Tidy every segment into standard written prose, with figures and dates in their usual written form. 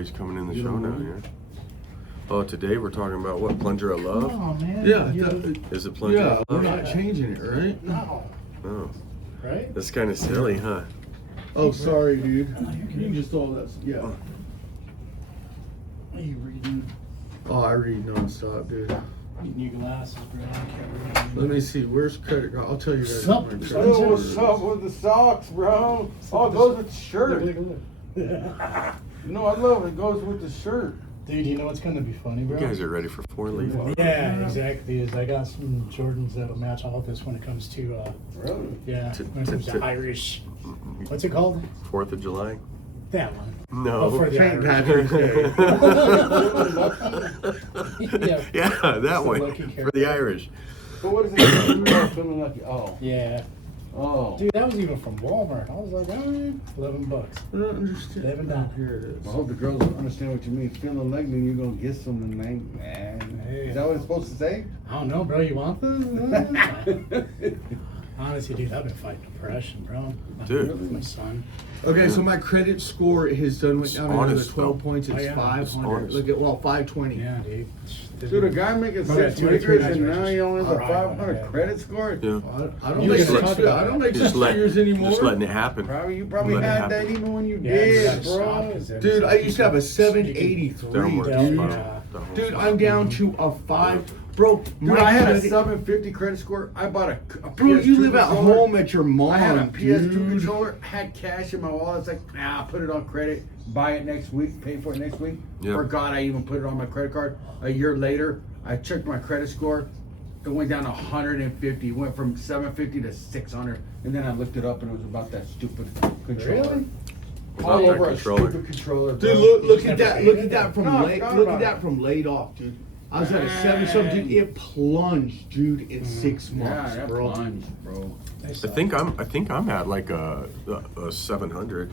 He's coming in the show now here. Oh, today we're talking about what? Plunger of Love? Oh, man. Yeah, Is it Plunger yeah, of we're Love? not changing it, right? No. Oh, Right? that's kind of silly, huh? Oh, sorry, dude. You just all that. Yeah. Are you reading? Oh, I read nonstop, dude. New glasses, bro. I can't read. Let me see. Where's credit card? I'll tell you guys. Sup? my credit Yo, card what's is. up with the socks, bro? Oh, it goes with the shirt. Look. No, I love it. It goes with the shirt. Dude, you know what's gonna be funny, You bro? guys are ready for 4-leaf. Yeah, exactly. Is I got some Jordans that'll match all this when it comes to Really? yeah, when it comes to Irish. What's it called? 4th of July? That one. No. Oh, for the St. Irish. Patrick's Day. Yeah. Yeah, that one. lucky For the Irish. But what is it? You are feeling like, oh. Yeah. Oh. Dude, that was even from Walmart. I was like, all right, $11. I don't understand. $11. Here it I is. hope the girls understand what you mean. Feeling like then you're going to get something, man. Hey. Is that what it's supposed to say? I don't know, bro. You want this? Honestly, dude, I've been fighting depression, bro. Dude. My son. Okay, so my credit score has done went down another honest, 12 though. points. It's Oh, yeah. 500. honest. Look at 520. Yeah, dude. Dude, a guy making Bro, six two or three figures nights and now versus- he only has a Alright, 500 yeah. credit score? Yeah. I don't You make just six. talk I about don't it. make Just six figures anymore. Just letting it happen. You probably Let it had happen. that even when you Yeah, you did, gotta bro. stop, 'cause then Dude, I used to have a That 783, works. dude. Yeah. Dude, I'm down to a 5. Bro, Dude, my I had a credit- 750 credit score. I bought a Bro, PS2 you live at controller. home at your mom, I had a PS2 dude. controller, had cash in my wallet. It's like, nah, put it on credit, buy it next week, pay for it next week. Yep. Forgot I even put it on my credit card. A year later, I checked my credit score. It went down to 150. It went from 750 to 600. And then I looked it up and it was about that stupid controller. Really? Without All that over controller. a stupid controller, bro. Dude, look You at never that. paid Look it? at that from No, laid. forgot Look about at that it. from laid off, dude. I was at a 7 something, dude. It plunged, dude, in 6 Yeah, months, that bro. plunged, bro. They I suck. think I'm at like a 700,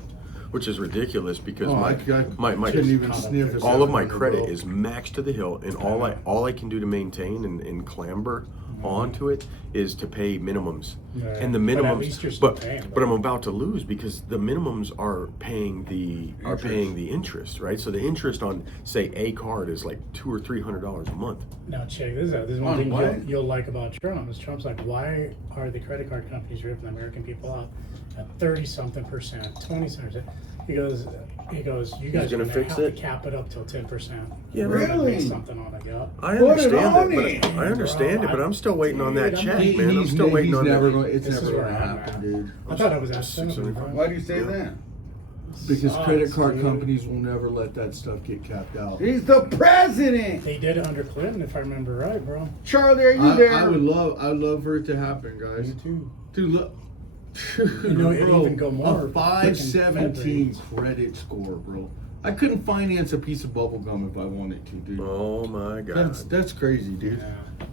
which is ridiculous because Oh, I my couldn't even sniff a all of my 700, credit bro. is maxed to the hill, and all I can do to maintain and clamber onto it is to pay minimums. Yeah. And the But at minimums, least you're still paying, but bro. I'm about to lose because the minimums are paying the interest, right? So the interest on say a card is like $200 or $300 a month. Now check this out. This is one On thing what? you'll like about Trump. Is Trump's like, why are the credit card companies ripping the American people out at 30-something%, 20-something%? He goes, you guys gonna are gonna fix have it? to cap it up till 10%. Yeah, We're gonna really? make something on it, yeah. I Put it understand on it, it. but I understand it, but I'm still waiting on that Dude, I'm check, not- man. I'm still waiting on never that. going. It's This never is going where to I'm happen, at. dude. I thought it was at 675. 7. Why do you say that? Because Sucks, credit card dude. companies will never let that stuff get capped out. He's the president. They did it under Clinton, if I remember right, bro. Charlie, are you there? I'd love for it to happen, guys. Me too. Dude, look. You know, it'd bro, even go more. a 517 credit score, bro. I couldn't finance a piece of bubble gum if I wanted to, dude. Oh my god. That's crazy, dude. Yeah,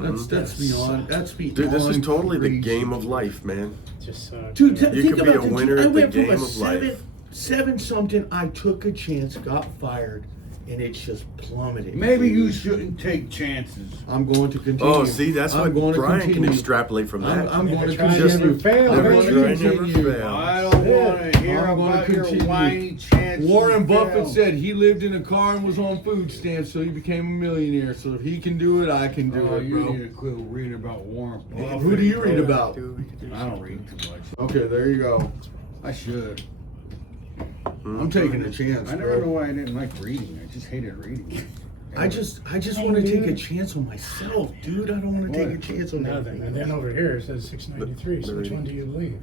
That's That beyond. That's sucks. beyond. Dude, this is totally the crazy. game of life, man. just sucks. Dude, yeah. You think could be about a the- winner I at the went from game a of life. seven something. I took a chance, got fired, and it's just plummeted. Maybe you dude. shouldn't take chances. I'm going to continue. Oh, see, that's I'm what going to Brian can continue. extrapolate from that. I'm Never going to try, continue. never fail, I'm Never going try, to never continue. fail. I don't want to hear I'm gonna about your continue. whiny chances. Warren you Buffett failed. said he lived in a car and was on food stamps, so he became a millionaire. So if he can do it, I can do Oh, it, you bro. need to quit reading about Warren Buffett. Who do you read about? I don't read too much. Okay, there you go. I should. I'm taking a chance, I never know bro. why I didn't like reading. I just hated reading. I just want to take a chance on myself, dude. I don't want to take a chance on Nothing. anything. And then over here it says 693. So which one do you believe?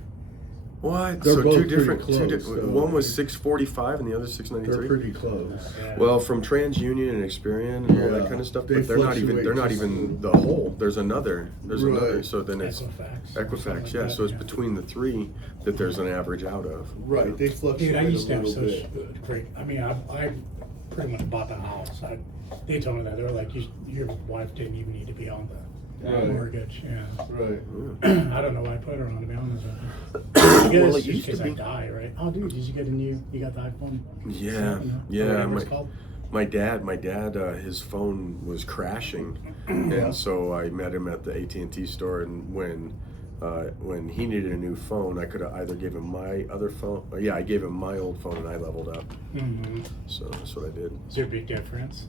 What? They're So both two pretty different. close, though. One was 645 and the other They're 693. pretty close. Yeah. Well, from TransUnion and Experian and all that Yeah. kind of stuff, They but they're not even fluctuate just- the whole. There's another. Right. So then it's Equifax. Equifax. Yeah. So it's between the three that there's an average out of. Right, they fluctuate Dude, I used to a have little such bit. great. I mean, I pretty much bought the house. They told me that they were like, your wife didn't even need to be on the Right. mortgage. Yeah. Right. I don't know why I put her on, to be honest with you. Well, Well, it used to because I be. die, right? Oh, dude, did you get you got the iPhone? Yeah, 7, yeah. whatever it's called? My dad, his phone was crashing, and so I met him at the AT&T store. And when when he needed a new phone, I could have either gave him my other phone. Yeah, I gave him my old phone and I leveled up. Mm-hmm. So that's what I did. Is there a big difference?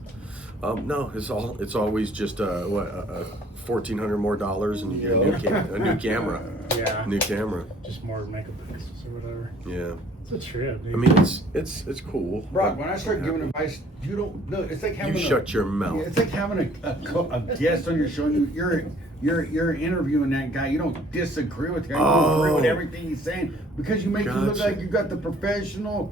No, it's always just $1,400 more and you get a new camera. Yeah. New camera. Just more makeup pixels or whatever. Yeah. It's a trip, dude. I mean, it's cool. Brock, when I start giving advice, you don't know. It's like having You shut your mouth. It's like having a guest on your show. You're interviewing that guy. You don't disagree with the guy. You don't agree with everything he's saying because you make him look Gotcha. like you got the professional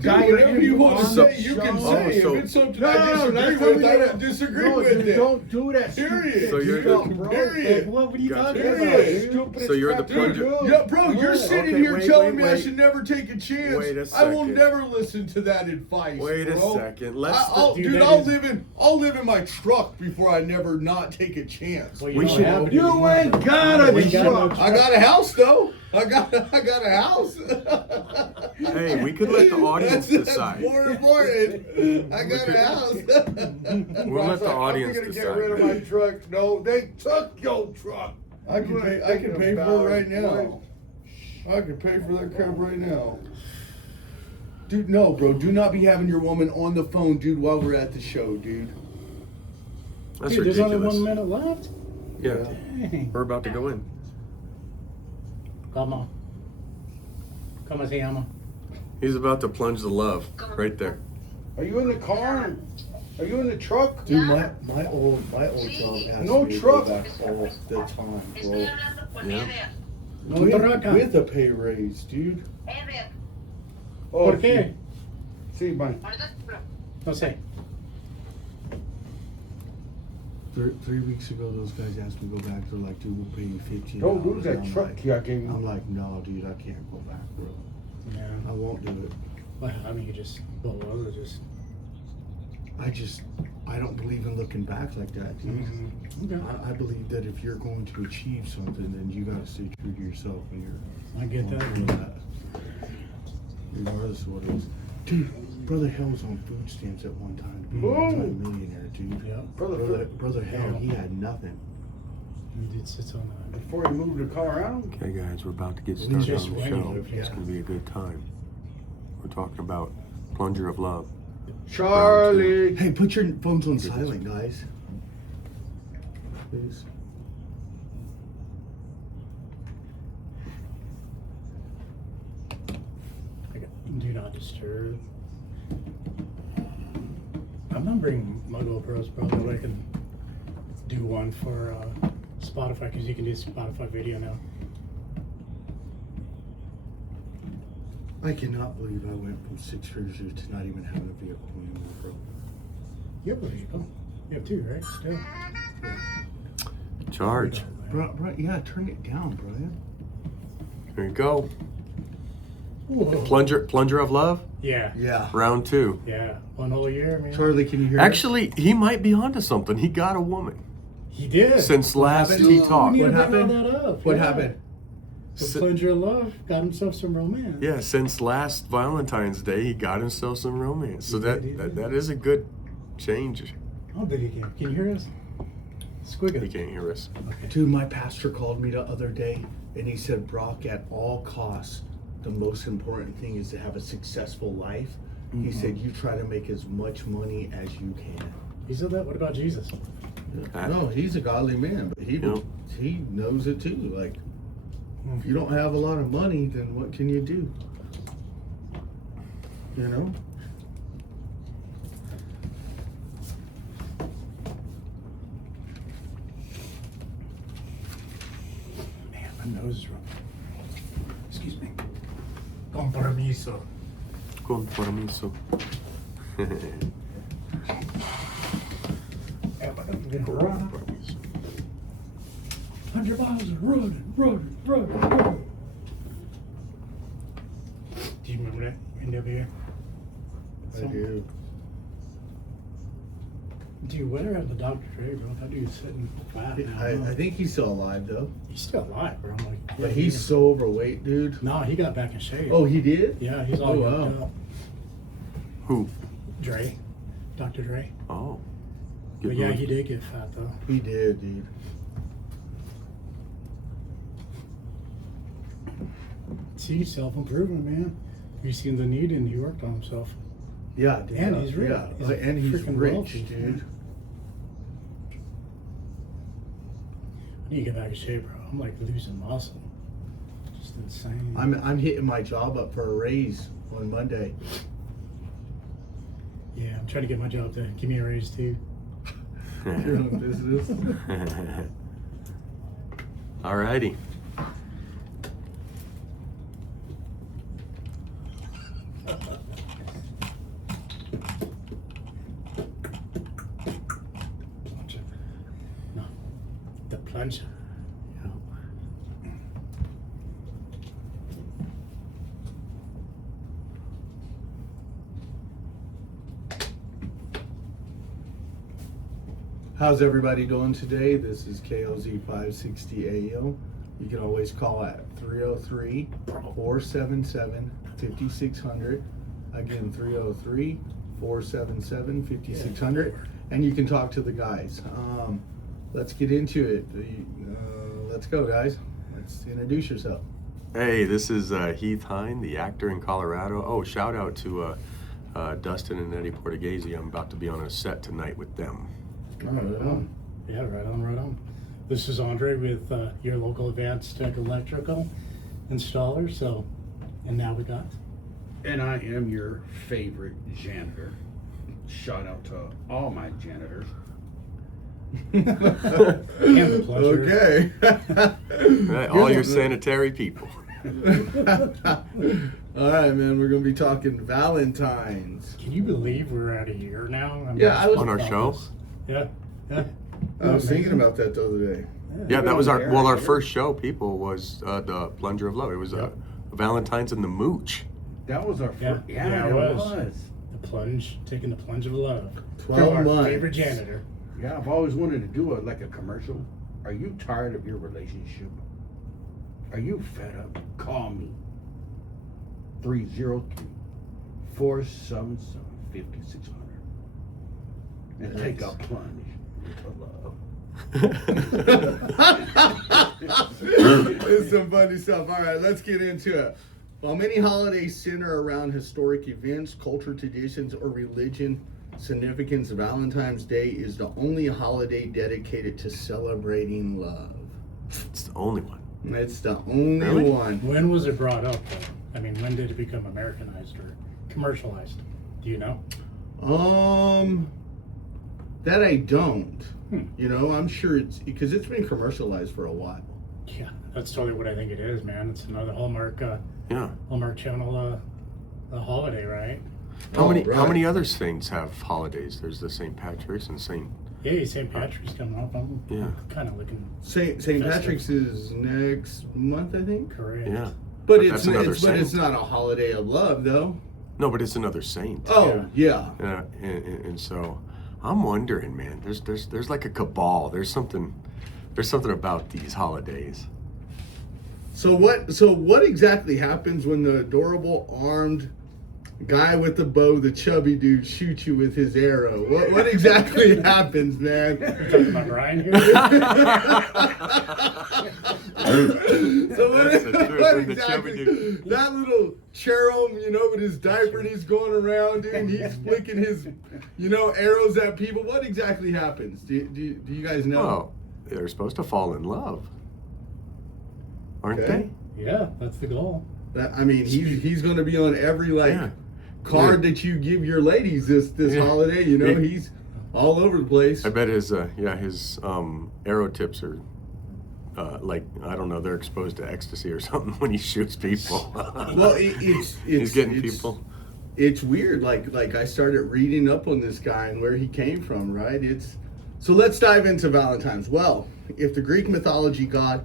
Dude, whatever you want to on say, the you can show. say. so- If it's something No, I disagree that's with, what I we don't disagree No, with dude, it. don't do that. Period. So you're stupid the- bro. Period. What are you Gotcha. talking about, Period. dude? Stupid So you're crap, the dude. plunger- Yeah, bro, you're sitting Okay, here wait, telling me I wait. should never take a chance. Wait a I will second. never listen to that advice. Wait a bro. second. I'll live in my truck before I never not take a chance. Well, We don't should- have it You anymore. ain't got a We got truck. I got a house though. I got a house. Hey, we could let the audience That's decide. more important. I got a house. We'll let the audience I'm gonna decide. get rid of my truck. No, they took your truck. I can pay for it right now. I can pay for that crap right now. Dude, no, bro. Do not be having your woman on the phone, dude, while we're at the show, dude. That's Dude, there's only ridiculous. 1 minute left. Yeah, Dang. we're about to go in. Come on. Come se llama. He's about to plunge the love right there. Are you in the car? Are you in the truck? Dude, my old job asked No me to truck. go back all the time, bro. Yeah. No with, troca. with a pay raise, dude. Oh, ¿Por qué? Sí, man. No sé. 3 weeks ago, those guys asked me to go back. They're like, dude, we'll pay you $15. Don't lose that I'm truck like- key I gave I'm you. like, no, dude, I can't go back, bro. I Yeah. won't do it. Well, I mean, you just, well, just. I don't believe in looking back like that, dude. Okay. I believe that if you're going to achieve something, then you gotta stay true to yourself and you're I get doing that. that. Regardless of what it is. Dude, Brother Hell was on food stamps at one time to be a Whoa. multi-millionaire, dude. Yep. Brother Hell, he had nothing. You did sit on that. Before he moved to Colorado. Okay, guys, we're about to get We started just on the went show. over, It's yeah. going to be a good time. We're talking about Plunger of Love. Charlie. Hey, put your phones on silent, guys. Please. I got do not disturb. I'm gonna bring my GoPros, bro. That way I can do one for Spotify, because you can do Spotify video now. I cannot believe I went from 6 figures to not even having a vehicle anymore, bro. You have a vehicle. You have two, right? Still. Charge. Bro, yeah, turn it down, bro. Here you go. Whoa. Plunger of Love, Yeah. Yeah. round 2. Yeah. 1 whole year, man. Charlie, can you hear Actually, he might be onto something. He got a woman He did. since last happened? he We talked. need to What bring all happened? that up. What yeah. happened? The Si- plunger of love got himself some romance. Yeah, since last Valentine's Day, he got himself some romance. So He did. that is a good change. I don't think he can. Can you hear us? He Squiggle. can't hear us. Okay. Dude, my pastor called me the other day and he said, Brock, at all costs, the most important thing is to have a successful life. He said, you try to make as much money as you can. He said that? What about Jesus? No, he's a godly man, but he Yeah. he knows it too. Like, if you don't have a lot of money, then what can you do? You know? Man, my nose is running. Excuse me. Compromiso. Con permiso. Am I gonna run? 100 miles of running. Do you remember that? NWA? I do. Dude, where are the Dr. Dre, bro? That dude's sitting flat now. I think he's still alive though. He's still alive, bro. I'm like, But he's so overweight, dude. No, he got back in shape. Oh, he did? Yeah, he's all Oh, yoked wow. up. Who? Dre. Dr. Dre. Oh. But Good yeah, move. he did get fat, though. He did, dude. See, self-improvement, man. He's seen the need and he worked on himself. Yeah, dude. And he's rich. Yeah, He's and he's freaking rich, wealthy, dude. man. I need to get back in shape, bro. I'm like losing muscle. Just insane. I'm hitting my job up for a raise on Monday. Yeah, I'm trying to get my job to give me a raise too. Your own business. Alrighty. Plunger. No, the plunger. How's everybody doing today? This is KOZ 560 AM. You can always call at 303-477-5600. Again, 303-477-5600. And you can talk to the guys. Let's get into it. Let's go, guys. Let's introduce yourself. Hey, this is Heath Hine, the actor in Colorado. Oh, shout out to Dustin and Eddie Portuguese. I'm about to be on a set tonight with them. Right on. Yeah, right on, right on. This is Andre with your local Advanced Tech Electrical installer. So, and now we got. And I am your favorite janitor. Shout out to all my janitors. And the pleasure. Okay. Right, all your sanitary people. All right, man. We're gonna be talking Valentines. Can you believe we're at a year now? I mean, Yeah, I was- On our show? Yeah, yeah. I was thinking about that the other day. Yeah, that was our Aaron well. Our here. first show, people, was the Plunger of Love. It was Yep. Valentine's and the Mooch. That was our Yeah, first. yeah, it it was. was. The plunge, taking the plunge of love. 12 From our months. favorite janitor. Yeah, I've always wanted to do like a commercial. Are you tired of your relationship? Are you fed up? Call me. 303-477-5600 and take a plunge into love. It's some funny stuff. All right, let's get into it. While many holidays center around historic events, culture, traditions, or religion significance, Valentine's Day is the only holiday dedicated to celebrating love. It's the only one. It's the only Really? one. When was it brought up, though? I mean, when did it become Americanized or commercialized? Do you know? That I don't. Hmm. You know, I'm sure it's because it's been commercialized for a while. Yeah, that's totally what I think it is, man. It's another Hallmark Yeah. Channel holiday, right? How Oh, many right. How many other saints have holidays? There's the St. Patrick's and St. Yeah, St. Patrick's coming up. I'm Yeah. kind of looking St. Patrick's is next month, I think. correct. Yeah. But That's another it's saint. not a holiday of love, though. No, but it's another saint. Oh yeah. And so I'm wondering, man. There's like a cabal. There's something about these holidays. So what exactly happens when the adorable armed guy with the bow, the chubby dude, shoots you with his arrow? What exactly happens, man? You're talking about Ryan here? So what, That's the truth, what when the chubby exactly? dude- That little cherub, with his diaper and he's going around, dude, and he's flicking his, arrows at people. What exactly happens? Do you guys know? Oh, they're supposed to fall in love, aren't Okay. Yeah, that's the goal. He's going to be on every Yeah. card that you give your ladies this Yeah. holiday. Yeah. He's all over the place. they? I bet his arrow tips are I don't know. They're exposed to ecstasy or something when he shoots people. Well, it's He's getting people. It's weird. Like I started reading up on this guy and where he came from. Right. So let's dive into Valentine's. Well, if the Greek mythology god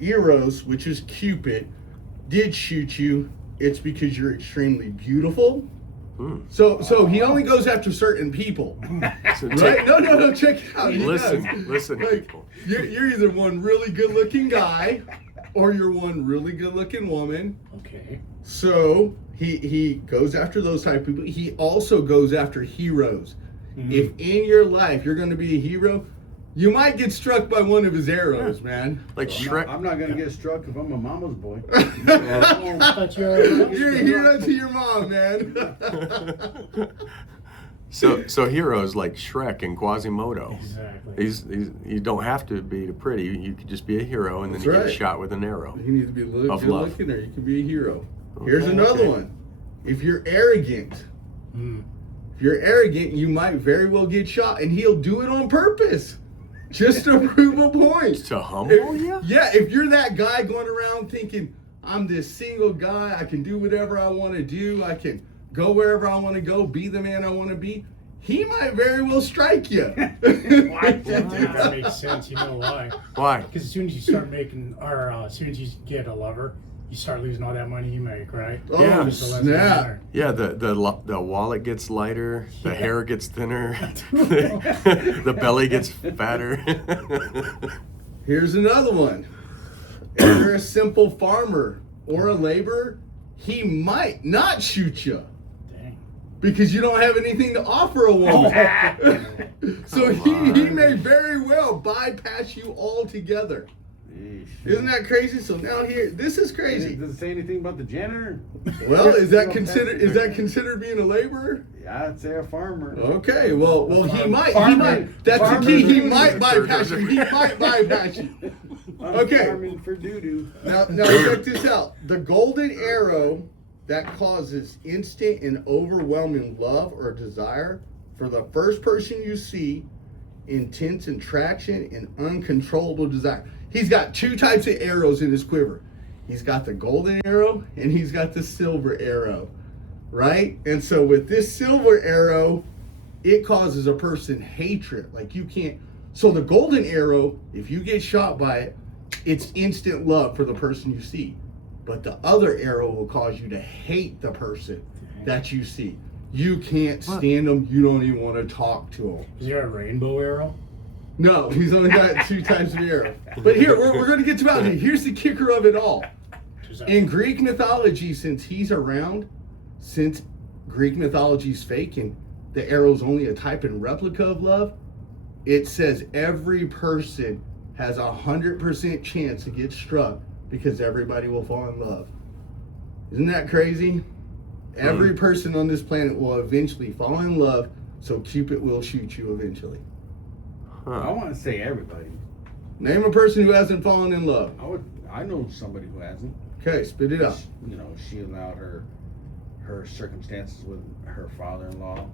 Eros, which is Cupid, did shoot you, it's because you're extremely beautiful. So he only goes after certain people. So Right? No, check it out. He Listen, does. listen, people. You're either one really good-looking guy, or you're one really good-looking woman. Okay. So he goes after those type of people. He also goes after heroes. Mhm. If in your life you're going to be a hero, You might get struck by one of his arrows, man. Like Shrek. I'm not gonna get struck if I'm a mama's boy. But You're a hero to your mom, man. So heroes like Shrek and Quasimodo. Exactly. He's you don't have to be pretty. You could just be a hero, and then That's you right. get shot with an arrow. You need to be good Of love. looking, or you can be a hero. Okay, Here's another okay. one. If you're arrogant, Mm. if you're arrogant, you might very well get shot, and he'll do it on purpose, just to prove a point. To humble you? Yeah, if you're that guy going around thinking, I'm this single guy, I can do whatever I want to do, I can go wherever I want to go, be the man I want to be, he might very well strike you. I think that makes sense. You know why? Why? Because as soon as you start making, or as soon as you get a lover, you start losing all that money you make, right? Oh, Yeah. Just the less snap. matter. Yeah, the wallet gets lighter, the hair gets thinner, the belly gets fatter. Here's another one. If you're a simple farmer or a laborer, he might not shoot you Dang. because you don't have anything to offer a woman. So he may very well bypass you altogether. Isn't that crazy? So now here, this is crazy. Does it say anything about the janitor? Well, is that considered being a laborer? Yeah, I'd say a farmer. Okay, well, he might. Farmer. That's the Farmer key. He doo-doo. might bypass you. He might bypass you. I'm Okay. farming for doo-doo. Now check this out. The golden arrow that causes instant and overwhelming love or desire for the first person you see, intense attraction and uncontrollable desire. He's got two types of arrows in his quiver. He's got the golden arrow and he's got the silver arrow, right? And so with this silver arrow, it causes a person hatred. Like you can't. So the golden arrow, if you get shot by it, it's instant love for the person you see. But the other arrow will cause you to hate the person that you see. You can't stand them. You don't even want to talk to them. Is there a rainbow arrow? No, he's only got two types of arrow. But here, we're going to get to Valentine. Here's the kicker of it all. In Greek mythology, since Greek mythology's fake and the arrow's only a type and replica of love, it says every person has 100% chance to get struck because everybody will fall in love. Isn't that crazy? Every person on this planet will eventually fall in love, so Cupid will shoot you eventually. I want to say everybody. Name a person who hasn't fallen in love. I know somebody who hasn't. Okay, spit it out. You know, she allowed her circumstances with her father-in-law.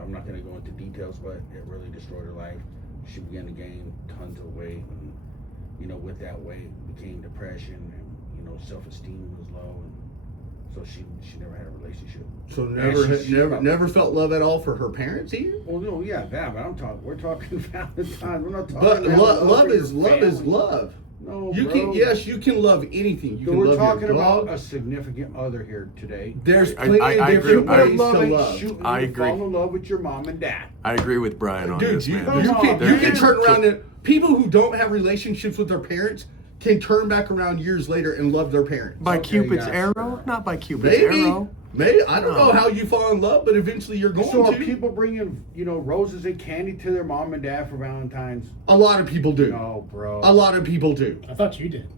I'm not going to go into details, but it really destroyed her life. She began to gain tons of weight, and you know, with that weight became depression, and you know, self-esteem was low, and so she never had a relationship. So And never felt love at all for her parents either. Well, no, yeah, that. But we're talking Valentine's. We're not talking. But about love for is your love is family. love. No, You bro. can you can love anything. You So can we're love talking your dog. about a significant other here today. There's I- plenty I of agree. different I- ways to love. Shooting I you agree. Fall in love with your mom and dad. I agree with Brian on Dude, this, you man. can There- turn around and people who don't have relationships with their parents can turn back around years later and love their parents. by Okay, Cupid's yeah. arrow? Not by Cupid's Maybe, arrow. I don't know how you fall in love, but eventually you're going So are to. people bringing, you know, roses and candy to their mom and dad for Valentine's? A lot of people do. No, bro. A lot of people do. I thought you did.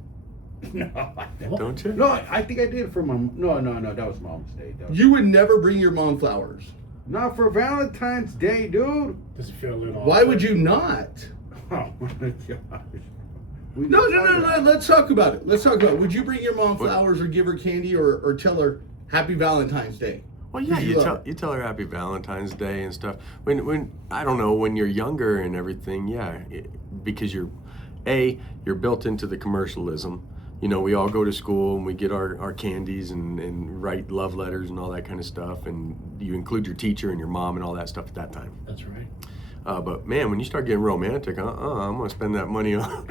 No, I don't. Don't you? No, I think I did for my. No, that was Mom's Day. That was, You would never bring your mom flowers. not for Valentine's Day, dude. Does it feel a little Why would awkward? you not? Oh my gosh. We No, just talked about it. Let's talk about it. Let's talk about it. Would you bring your mom flowers or give her candy or tell her Happy Valentine's Day? Well, yeah, Who'd you love? tell her Happy Valentine's Day and stuff. When I don't know, when you're younger and everything, yeah, because you're built into the commercialism. You know, we all go to school and we get our candies and write love letters and all that kind of stuff, and you include your teacher and your mom and all that stuff at that time. That's right. But man, when you start getting romantic, I'm gonna spend that money on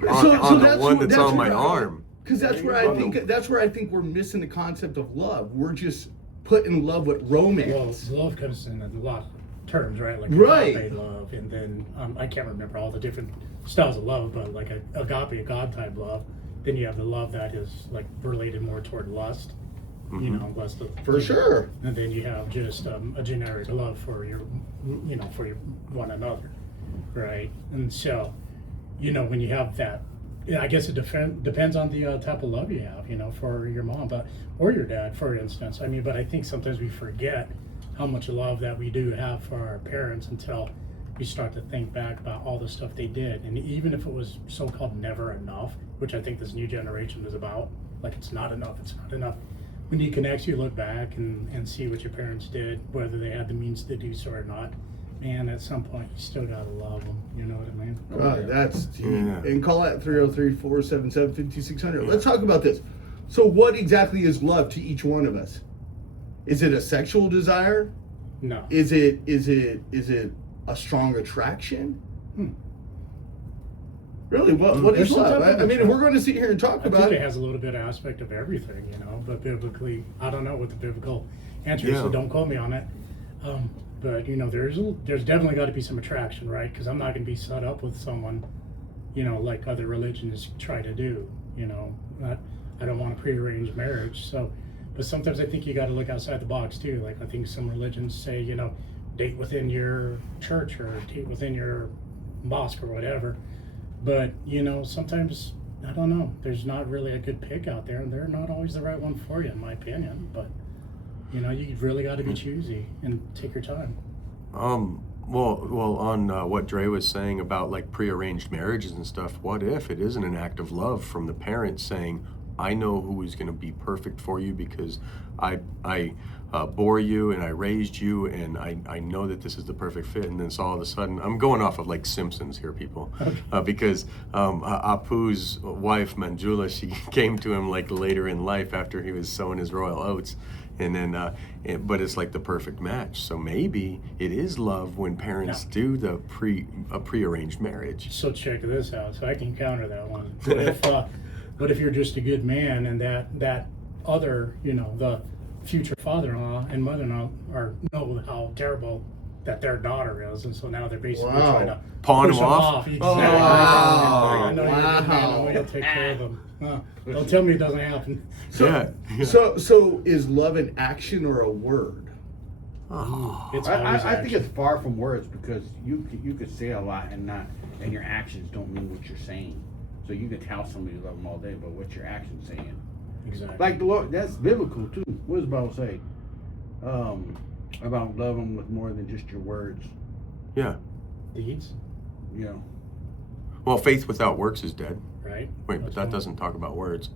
the one that's on my arm. Because that's where I think we're missing the concept of love. We're just putting love with Well, romance. love comes in a lot of terms, right? Like Right. agape love, and then I can't remember all the different styles of love, but like agape, a God type love. Then you have the love that is like related more toward lust. You know, lust of, For sure. And then you have just a generic love for your, for your one another. right? And so, when you have that, I guess it depends on the type of love you have, for your mom, or your dad, for instance. I mean, but I think sometimes we forget how much love that we do have for our parents until we start to think back about all the stuff they did. And even if it was so-called never enough, which I think this new generation is about, like it's not enough. When you can actually look back and see what your parents did, whether they had the means to do so or not, man, at some point you still gotta love them. You know what I mean? God, that's deep. Yeah. And call at 303-477-5600. Let's talk about this. So what exactly is love to each one of us? Is it a sexual desire? No. Is it a strong attraction? Really, what is There's some love? type of I mean, if we're going to sit here and talk I about think it it, has a little bit of aspect of everything, but biblically, I don't know what the biblical answer is, Yeah. so don't quote me on it. But there's definitely got to be some attraction, right? Because I'm not going to be set up with someone, like other religions try to do. I don't want a prearranged marriage. So, but sometimes I think you got to look outside the box too. Like I think some religions say, date within your church or date within your mosque or whatever. But sometimes I don't know. There's not really a good pick out there, and they're not always the right one for you, in my opinion. But you really got to be choosy and take your time. Well, on what Dre was saying about like prearranged marriages and stuff, what if it isn't an act of love from the parents saying, I know who is going to be perfect for you because I bore you and I raised you and I know that this is the perfect fit, and then so all of a sudden, I'm going off of like Simpsons here, people, because Apu's wife, Manjula, she came to him like later in life after he was sowing his royal oats. And then, but it's like the perfect match. So maybe it is love when parents do the prearranged marriage. So check this out. So I can counter that one. What if you're just a good man and that other, the future father-in-law and mother-in-law know how terrible that their daughter is, and so now they're basically trying to pawn push them off. Exactly. Oh, I know you're a good man. I know you'll take care of them. Don't tell me it doesn't happen. Yeah. So is love an action or a word? It's I always think action. it's far from words because you could say a lot and your actions don't mean what you're saying. So you can tell somebody you love them all day, but what's your action saying? Exactly. Like the Lord, that's biblical too. What does the Bible say? About love them with more than just your words. Yeah. Deeds, Well, faith without works is dead. right? Wait, but that doesn't talk about words.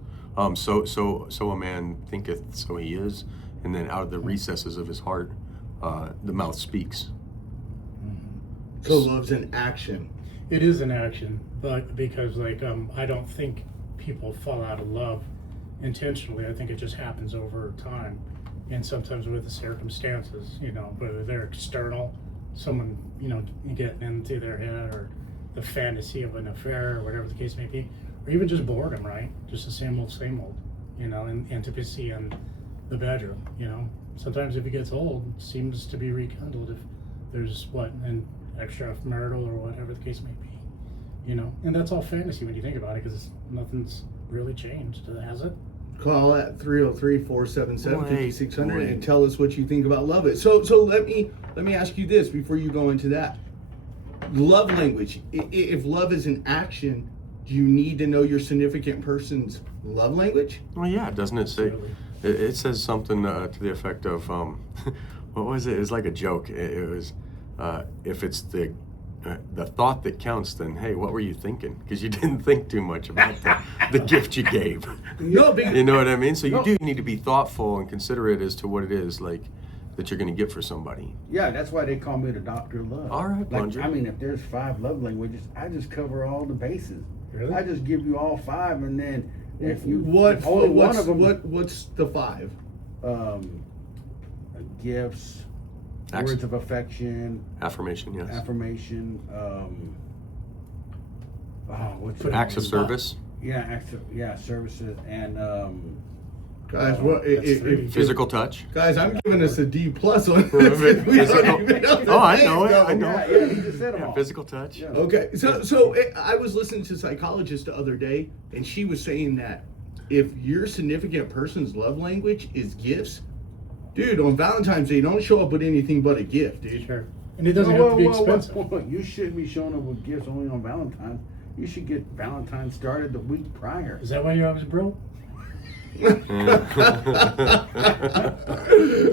So a man thinketh, so he is, and then out of the recesses of his heart, the mouth speaks. So love's an action. It is an action, but because I don't think people fall out of love intentionally. I think it just happens over time, and sometimes with the circumstances, whether they're external, someone getting into their head, or the fantasy of an affair, or whatever the case may be, or even just boredom, right? Just the same old, and intimacy in the bedroom. Sometimes if it gets old, it seems to be rekindled if there's an extramarital or whatever the case may be. And that's all fantasy when you think about it, because nothing's really changed, has it? Call at 303-477-5600 Wait. and tell us what you think about love it. So let me ask you this before you go into that. Love language. If love is an action, do you need to know your significant person's love language? Well, yeah, doesn't it say? Absolutely. It says something to the effect of, what was it? It was like a joke. It was, if it's the thought that counts, then hey, what were you thinking? Because you didn't think too much about the gift you gave. No, You know what I mean? So you do need to be thoughtful and considerate as to what it is like that you're going to get for somebody. Yeah, that's why they call me the doctor of love. All right, Plunger. if there's 5 love languages, I just cover all the bases. Really? I just give you all 5, and then if you What's only one of them, what's the 5? gifts, Acts. words of affection, Affirmation, yes. affirmation, Acts of service, services, and Guys, if physical touch. guys, I'm giving us a D plus on this. We don't even know the Oh, I name, know it. though. I know yeah, it. he just said them Yeah, all. physical touch. Yeah. Okay, I was listening to a psychologist the other day, and she was saying that if your significant person's love language is gifts, dude, on Valentine's Day, don't show up with anything but a gift, dude. Sure. And it doesn't have to be expensive. You shouldn't be showing up with gifts only on Valentine's. You should get Valentine's started the week prior. Is that why you're always broke? No,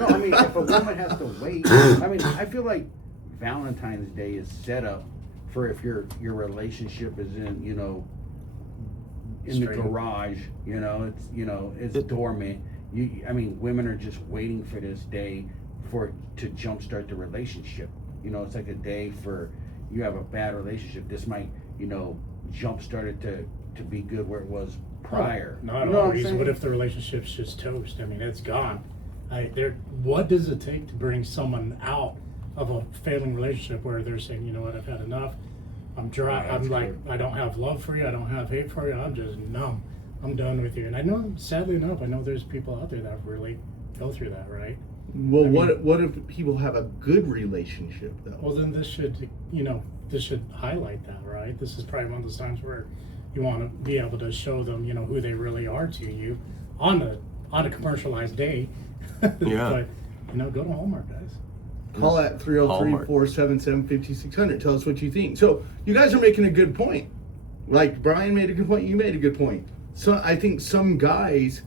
I mean, if a woman has to wait, I mean, I feel like Valentine's Day is set up for if your relationship is in, you know, in the garage, you know, it's dormant. I mean, women are just waiting for this day to jumpstart the relationship. You know, it's like a day for you have a bad relationship. This might, you know, jumpstart it to be good where it was prior. Not you know always. What if the relationship's just toast? I mean, it's gone. What does it take to bring someone out of a failing relationship where they're saying, you know what, I've had enough. I'm dry. Yeah, I'm like, true. I don't have love for you. I don't have hate for you. I'm just numb. I'm done with you. And I know, sadly enough, I know there's people out there that really go through that, right? Well, what if people have a good relationship though? Well, then this should, this should highlight that, right? This is probably one of those times where you want to be able to show them, who they really are to you on a commercialized day. Yeah. But, go to Hallmark, guys. Call at 303-477-5600. Tell us what you think. So you guys are making a good point. Like Brian made a good point. You made a good point. So I think some guys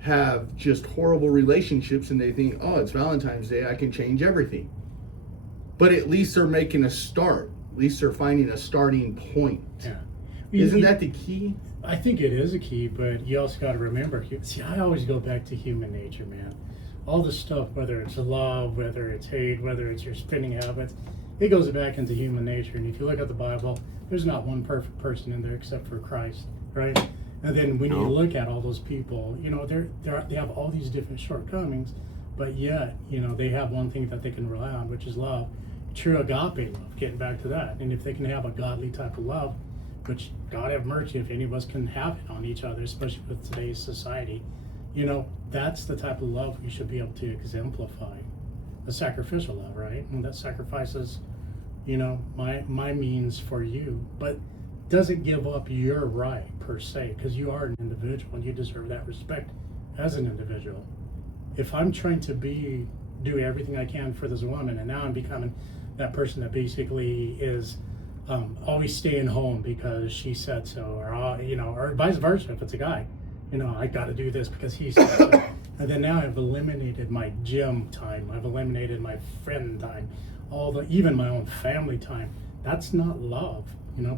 have just horrible relationships and they think, oh, it's Valentine's Day, I can change everything. But at least they're making a start. At least they're finding a starting point. Yeah. Isn't that the key? I think it is a key, but you also got to remember, see, I always go back to human nature, man. All the stuff, whether it's love, whether it's hate, whether it's your spending habits, it goes back into human nature. And if you look at the Bible, there's not one perfect person in there except for Christ, right? And then when you look at all those people, they have all these different shortcomings, but yet, they have one thing that they can rely on, which is love. True agape love, getting back to that. And if they can have a godly type of love, which God have mercy if any of us can have it on each other, especially with today's society, that's the type of love we should be able to exemplify. A sacrificial love, right? And that sacrifices, my means for you, but doesn't give up your right per se, because you are an individual and you deserve that respect as an individual. If I'm trying to do everything I can for this woman, and now I'm becoming that person that basically is always staying home because she said so, or vice versa if it's a guy. I got to do this because he said so. And then now I've eliminated my gym time. I've eliminated my friend time, even my own family time. That's not love.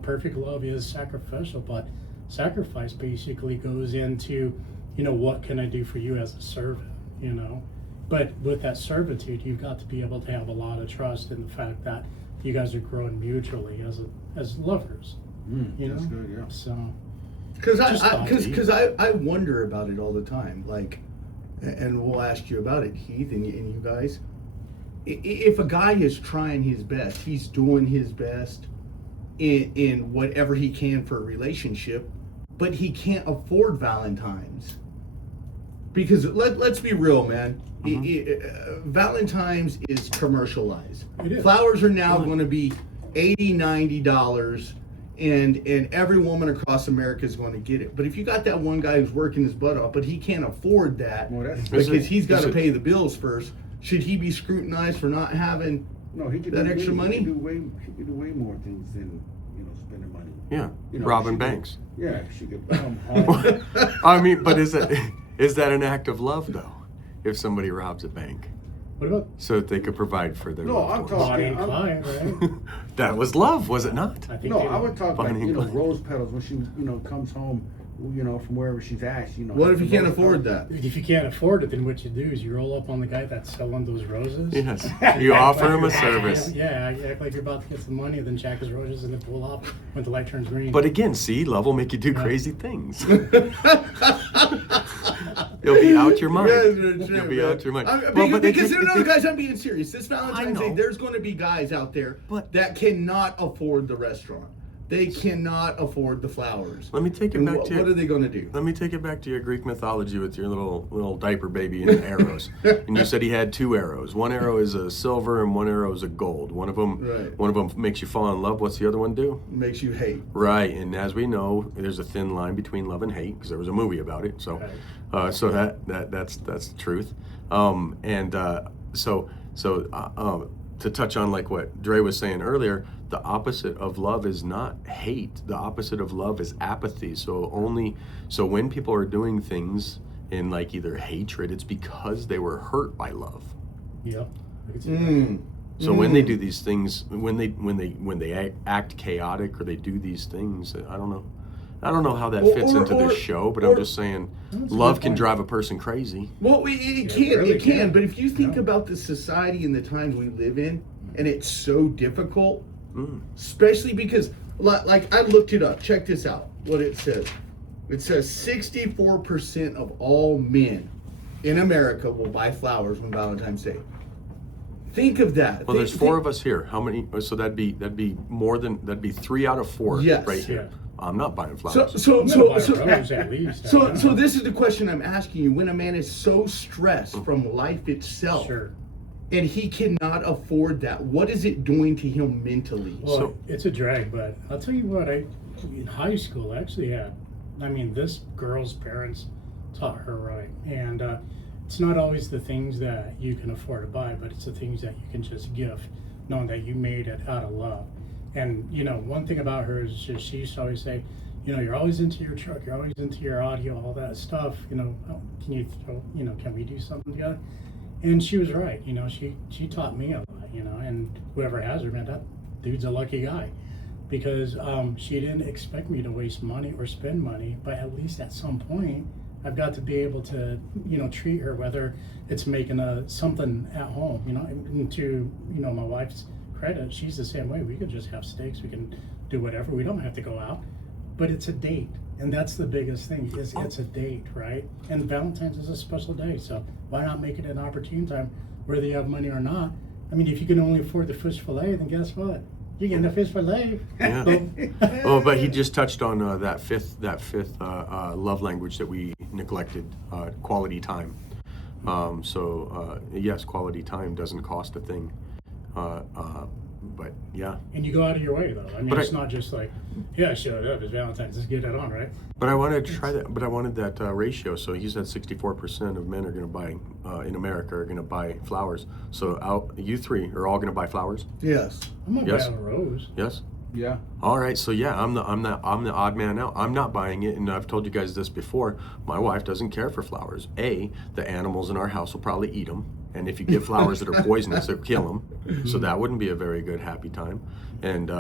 Perfect love is sacrificial, but sacrifice basically goes into, what can I do for you as a servant, But with that servitude, you've got to be able to have a lot of trust in the fact that you guys are growing mutually as lovers. That's good, yeah. So. Because I wonder about it all the time, like, and we'll ask you about it, Keith, and you guys. If a guy is trying his best, he's doing his best in whatever he can for a relationship, but he can't afford Valentine's. Because let's be real, man. Valentine's is commercialized. It is. Flowers are now going to be $80, $90. And every woman across America is going to get it. But if you got that one guy who's working his butt off, but he can't afford that because he's got to pay the bills first, should he be scrutinized for not having that extra money? He could do way more things than spending money. Yeah, robbing banks. Yeah, she could. I mean, but is that an act of love though? If somebody robs a bank, What about so that they could provide for their loved ones. Bonnie and Clyde, right? That was love, was it not? I think I would talk Bonnie and like Clyde. rose petals when she comes home, from wherever she's at. What if you can't afford that? If you can't afford it, then what you do is you roll up on the guy that's selling those roses. Yes, you offer him a service. Yeah, you act like you're about to get some money, then jack his roses and then pull off when the light turns green. But again, see, love will make you do crazy things. You'll be out your mind. You'll be out your mind. Guys, I'm being serious. This Valentine's Day, there's going to be guys out there that cannot afford the restaurant. They cannot afford the flowers. Let me take it back to what are they going to do? Let me take it back to your Greek mythology with your little diaper baby and arrows. And you said he had two arrows. One arrow is a silver and one arrow is a gold. One of them makes you fall in love. What's the other one do? Makes you hate. Right. And as we know, there's a thin line between love and hate because there was a movie about it. So, that's the truth. to touch on like what Dre was saying earlier, the opposite of love is not hate. The opposite of love is apathy. So when people are doing things in like either hatred, it's because they were hurt by love. Yep. So when they do these things, when they act chaotic or they do these things, I don't know how that fits into this show, but I'm just saying, love can drive a person crazy. Well, it can. But if you think about the society and the times we live in, and it's so difficult, especially because, like, I looked it up. Check this out. What it says. It says 64% of all men in America will buy flowers on Valentine's Day. Think of that. Well, there's 4 of us here. How many? So that'd be 3 out of 4 right here. Yeah. I'm not buying flowers. So Rose at least. this is the question I'm asking you. When a man is so stressed from life itself, Sure. and he cannot afford that, what is it doing to him mentally? Well, it's a drag, but I'll tell you what, in high school, I actually had, this girl's parents taught her right. And it's not always the things that you can afford to buy, but it's the things that you can just gift, knowing that you made it out of love. And, one thing about her is just, she used to always say, you're always into your truck, you're always into your audio, all that stuff, can you throw, can we do something together? And she was right, she taught me a lot, and whoever has her, man, that dude's a lucky guy. Because she didn't expect me to waste money or spend money, but at least at some point, I've got to be able to, treat her, whether it's making something at home, and to, my wife's credit, she's the same way. We could just have steaks, we can do whatever, we don't have to go out, but it's a date. And that's the biggest thing, is it's a date, right? And Valentine's is a special day, so why not make it an opportune time, whether you have money or not? If you can only afford the fish fillet, then guess what? You're getting the fish fillet. Yeah. But he just touched on that fifth love language that we neglected, quality time. Yes, quality time doesn't cost a thing. But yeah. And you go out of your way, though. It's not just like, yeah, shut up, it's Valentine's, let's get that on, right? But I wanted to try that. But I wanted that ratio. So he said 64% of men are going to buy in America are going to buy flowers. So you 3 are all going to buy flowers. Yes. I'm gonna buy a rose. Yes. Yeah. All right. So yeah, I'm the odd man out. I'm not buying it, and I've told you guys this before. My wife doesn't care for flowers. The animals in our house will probably eat them. And if you give flowers that are poisonous, they'll kill them. So that wouldn't be a very good happy time. And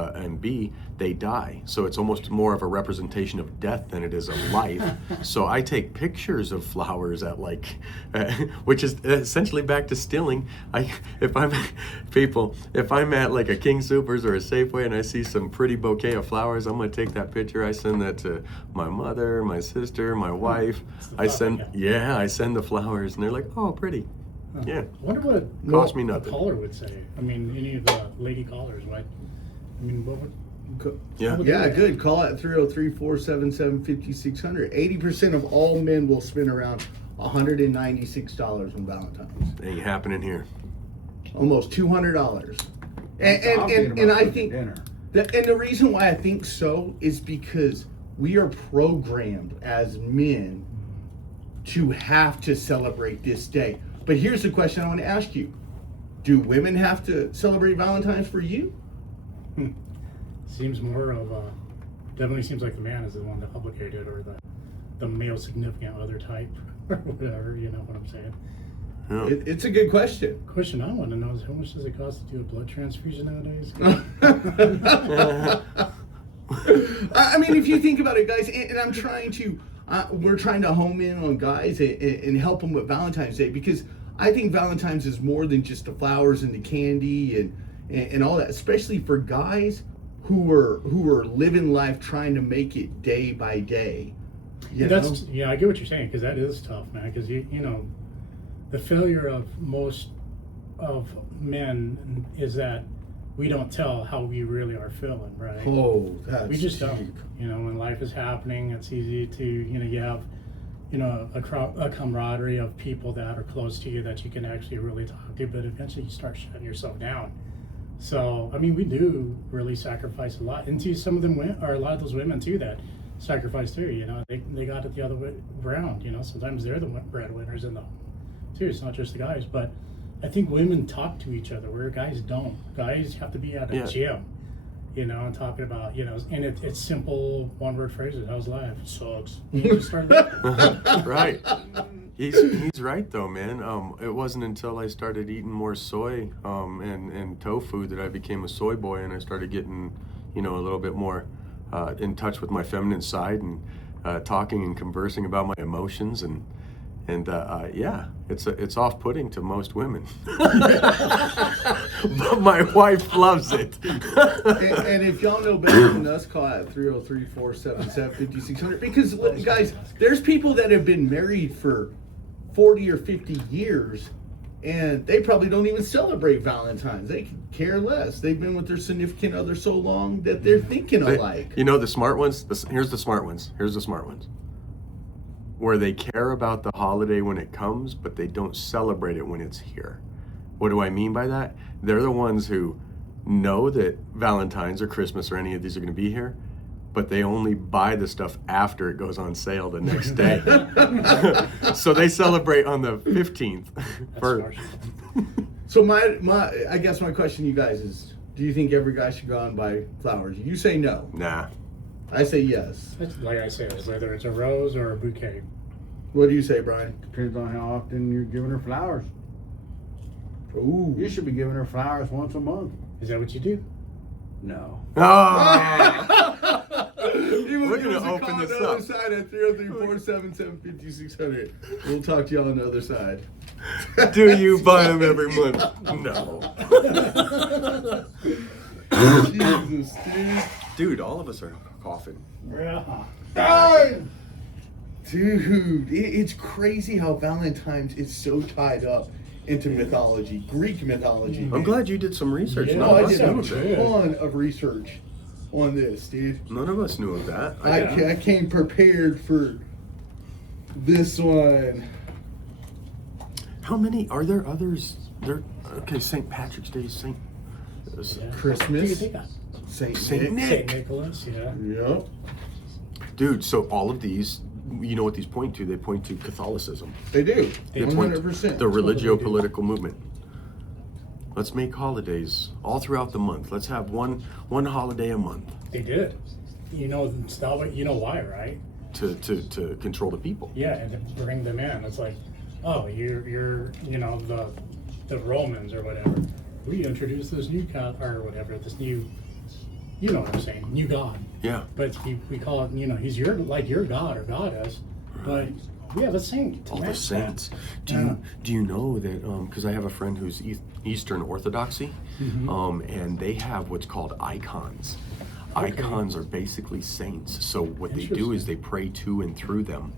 B, they die. So it's almost more of a representation of death than it is of life. So I take pictures of flowers at which is essentially back to stealing. If I'm at like a King Soopers or a Safeway and I see some pretty bouquet of flowers, I'm gonna take that picture. I send that to my mother, my sister, my wife. I send the flowers, and they're like, oh, pretty. Yeah. I wonder what cost me nothing. A caller would say. Any of the lady callers, right? What would? Yeah, good. Call at 303-477-5600. 80% of all men will spend around $196 on Valentine's. Ain't happening here. Almost $200. And I think that, and the reason why I think so is because we are programmed as men to have to celebrate this day. But here's the question I want to ask you. Do women have to celebrate Valentine's for you? Seems more of definitely seems like the man is the one that obligated, or the male significant other type, or whatever, you know what I'm saying? Yeah. It's a good question. Question I want to know is, how much does it cost to do a blood transfusion nowadays? I mean, if you think about it, guys, and I'm trying to, we're trying to home in on guys and help them with Valentine's Day, because I think Valentine's is more than just the flowers and the candy and all that, especially for guys who are living life trying to make it day by day. Yeah, I get what you're saying, because that is tough, man. Because you know, the failure of most of men is that we don't tell how we really are feeling, right? Oh, that's we just deep. don't. You know, when life is happening, it's easy to, you have, a camaraderie of people that are close to you that you can actually really talk to, but eventually you start shutting yourself down. So, I mean, we do really sacrifice a lot. And to some of them, or a lot of those women too, that sacrifice too, they got it the other way around, sometimes they're the breadwinners in the home too. It's not just the guys, but I think women talk to each other where guys don't. Guys have to be at a Yeah. gym, and talking about, and it's simple one-word phrases. How's life? It sucks. You just start Right. He's right though, man. It wasn't until I started eating more soy and tofu that I became a soy boy, and I started getting, a little bit more in touch with my feminine side and talking and conversing about my emotions and yeah, it's off-putting to most women, but my wife loves it. And if y'all know better than us, call at 303-477-5600. Because, guys, there's people that have been married for 40 or 50 years, and they probably don't even celebrate Valentine's. They could care less. They've been with their significant other so long that they're thinking alike. The smart ones, here's the smart ones. Where they care about the holiday when it comes, but they don't celebrate it when it's here. What do I mean by that? They're the ones who know that Valentine's or Christmas or any of these are going to be here, but they only buy the stuff after it goes on sale the next day. So they celebrate on the 15th. That's So I guess my question to you guys is, do you think every guy should go out and buy flowers? You say no. Nah. I say yes. It's like I said, whether it's a rose or a bouquet. What do you say, Brian? Depends on how often you're giving her flowers. Ooh. You should be giving her flowers once a month. Is that what you do? No. Oh! We're gonna open this on the up. other side at 303-477-5600. We'll talk to you on the other side. Do you buy them every month? No. Jesus, dude. Dude, all of us are coughing. Dude, it's crazy how Valentine's is so tied up into mythology, Greek mythology. I'm glad you did some research. Yeah, None No, of I us did knew a of that. ton of research on this, dude. None of us knew of that. I came prepared for this one. How many are there others? Okay, St. Patrick's Day, St. Christmas. Think of Saint Saint Nick. Nick. St. Nicholas, yeah. Yep. Dude, so all of these, you know what these point to? They point to Catholicism. They do. They point to 100%. the religio-political movement. Let's make holidays all throughout the month. Let's have one holiday a month They did. You know why, right? to control the people. Yeah, and to bring them in. It's like, oh, you're the Romans or whatever. We introduced this new god or whatever, this new, you know what I'm saying, new god. Yeah. But we call it, he's your god or goddess. But we have a saint. to All the match that. saints. Do you know that? Because I have a friend who's Eastern Orthodoxy, and they have what's called icons. Okay. Icons are basically saints. So what they do is they pray to and through them.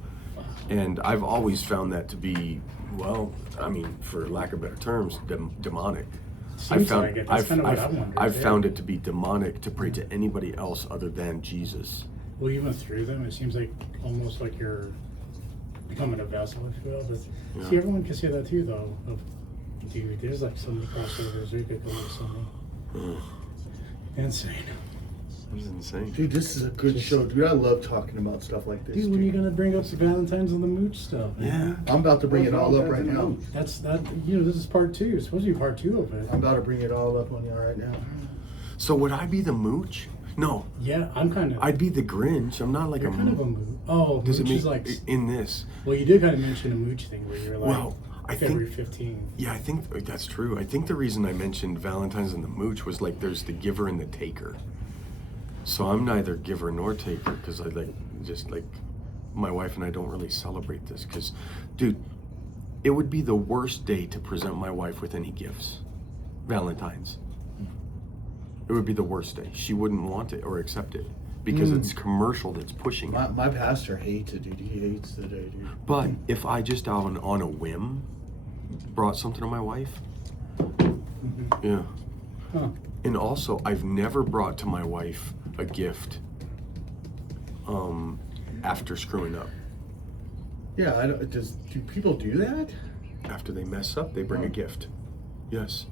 And I've always found that to be, well, I mean, for lack of better terms, demonic. Seems like it. That's kind of what I wondered, I've yeah. found it to be demonic to pray to anybody else other than Jesus. Well, even through them, it seems like almost like you're becoming a vessel, if you will. But see, everyone can say that too, though. Dude, there's like so many crossovers. We could go with so many. Insane. It's insane. Dude, this is a good show, dude. I love talking about stuff like this. Dude, when are you gonna bring up the Valentines and the mooch stuff? Man? Yeah. I'm about to bring it all up right now. That's that. This is part 2. It's supposed to be part 2 of it. I'm about to bring it all up on you right now. So would I be the mooch? No, Yeah, I'm kind of. I'd be the Grinch. I'm not like You're a kind of a mooch. mooch. Oh, Does it mooch mean is like. in this? Well, you did kind of mention a mooch thing where you're like. Well, I February think 15th. Yeah, I think that's true. I think the reason I mentioned Valentine's and the mooch was like there's the giver and the taker. So I'm neither giver nor taker because I just my wife and I don't really celebrate this because, dude, it would be the worst day to present my wife with any gifts. Valentine's. It would be the worst day. She wouldn't want it or accept it because it's commercial that's pushing it. My pastor hates it, dude. He hates the day, dude. But if I just on a whim brought something to my wife, yeah. Huh. And also, I've never brought to my wife a gift after screwing up. Yeah, do people do that? After they mess up, they bring a gift. Yes.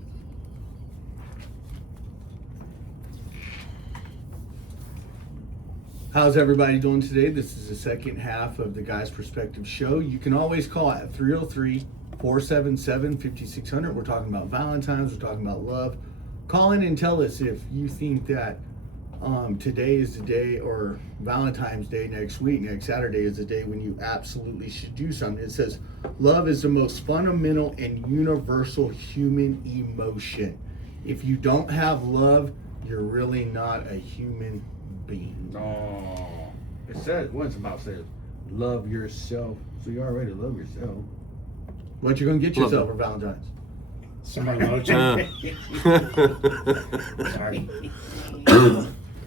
How's everybody doing today? This is the second half of the Guy's Perspective show. You can always call at 477-5600. We're talking about Valentine's. We're talking about love. Call in and tell us if you think that today is the day, or Valentine's Day next week, next Saturday is the day when you absolutely should do something. It says, love is the most fundamental and universal human emotion. If you don't have love, you're really not a human being. No. It says, once about says, love yourself. So you already love yourself. What you gonna get Love yourself it. for Valentine's? Summer lotion. Sorry.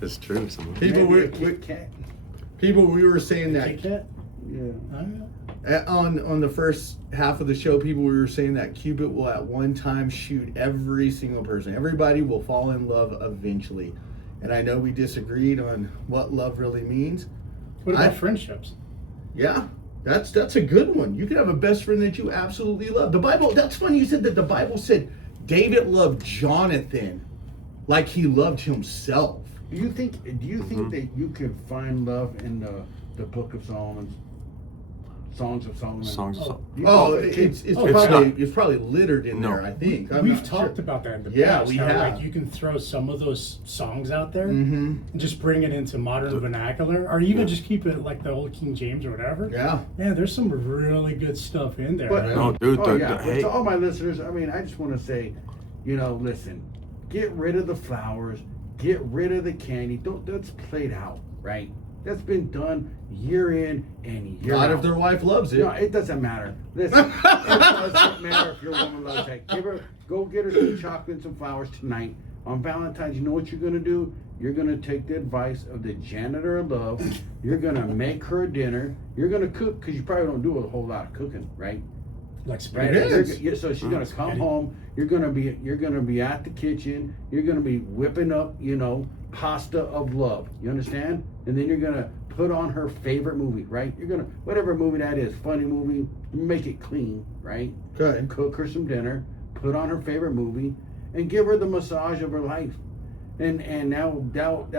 It's true. Some People, Maybe a we Kit Kat. were saying that Kit Kat? Yeah. I don't know. on the first half of the show, we were saying that Cupid will at one time shoot every single person. Everybody will fall in love eventually. And I know we disagreed on what love really means. What about friendships? Yeah, that's a good one. You can have a best friend that you absolutely love. The Bible, that's funny you said that. The Bible said David loved Jonathan like he loved himself. Do you think that you can find love in the Book of Solomon, Songs of Solomon? songs. It's probably littered in No. there. I think We've talked about that in the Yeah, past. we how, have. Like you can throw some of those songs out there Mm-hmm. and just bring it into modern vernacular, or even just keep it like the old King James or whatever. Yeah. Yeah, there's some really good stuff in there. But, man. No, dude. Oh, the- yeah. the- But hey, to all my listeners, I mean, I just want to say, listen, get rid of the flowers, get rid of the candy. That's played out, right? That's been done year in and year Not out. if their wife loves it. No, it doesn't matter. Listen, it doesn't matter if your woman loves that. Go get her some chocolate and some flowers tonight. On Valentine's, you know what you're going to do? You're going to take the advice of the janitor of love. You're going to make her a dinner. You're going to cook, because you probably don't do a whole lot of cooking, right? Like It spaghetti. is. So she's gonna come home. You're gonna be at the kitchen. You're gonna be whipping up, pasta of love. You understand? And then you're gonna put on her favorite movie, right? You're gonna, whatever movie that is, funny movie, make it clean, right? Okay. And cook her some dinner. Put on her favorite movie, and give her the massage of her life. And that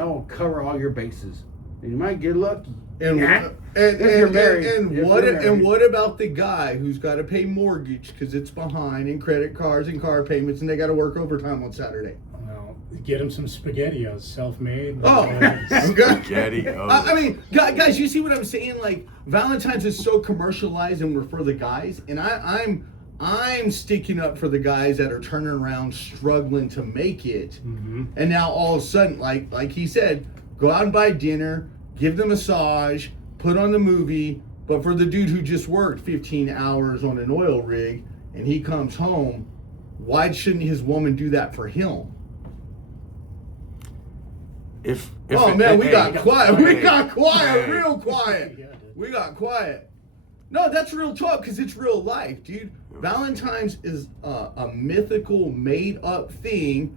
will cover all your bases. And you might get lucky. And Yeah. and If you're married. If you're married. what about the guy who's got to pay mortgage because it's behind, and credit cards and car payments, and they got to work overtime on Saturday? Well, get him some SpaghettiOs, self-made. Oh, Spaghetti. Oh. I mean, guys, you see what I'm saying? Like, Valentine's is so commercialized, and we're for the guys, and I'm sticking up for the guys that are turning around struggling to make it, and now all of a sudden, like he said, go out and buy dinner, give the massage, put on the movie. But for the dude who just worked 15 hours on an oil rig and he comes home, why shouldn't his woman do that for him? If Oh it- man, we hey, got quiet. We hey, got quiet, hey. real quiet. Yeah, dude. We got quiet. No, that's real talk because it's real life, dude. Valentine's is a mythical, made-up thing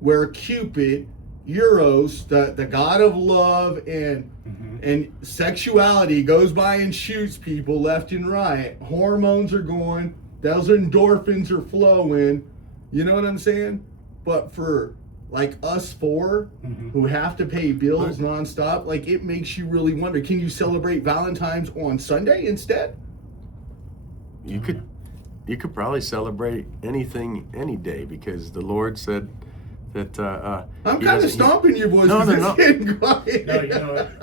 where Cupid, Eros, the god of love and sexuality, goes by and shoots people left and right. Hormones are going. Those endorphins are flowing. You know what I'm saying? But for like us four who have to pay bills nonstop, like it makes you really wonder, can you celebrate Valentine's on Sunday instead? You could probably celebrate anything any day because the Lord said that. I'm he kind of doesn't- stomping your voice. No, 'cause no, it's no. getting quiet. No, you know what?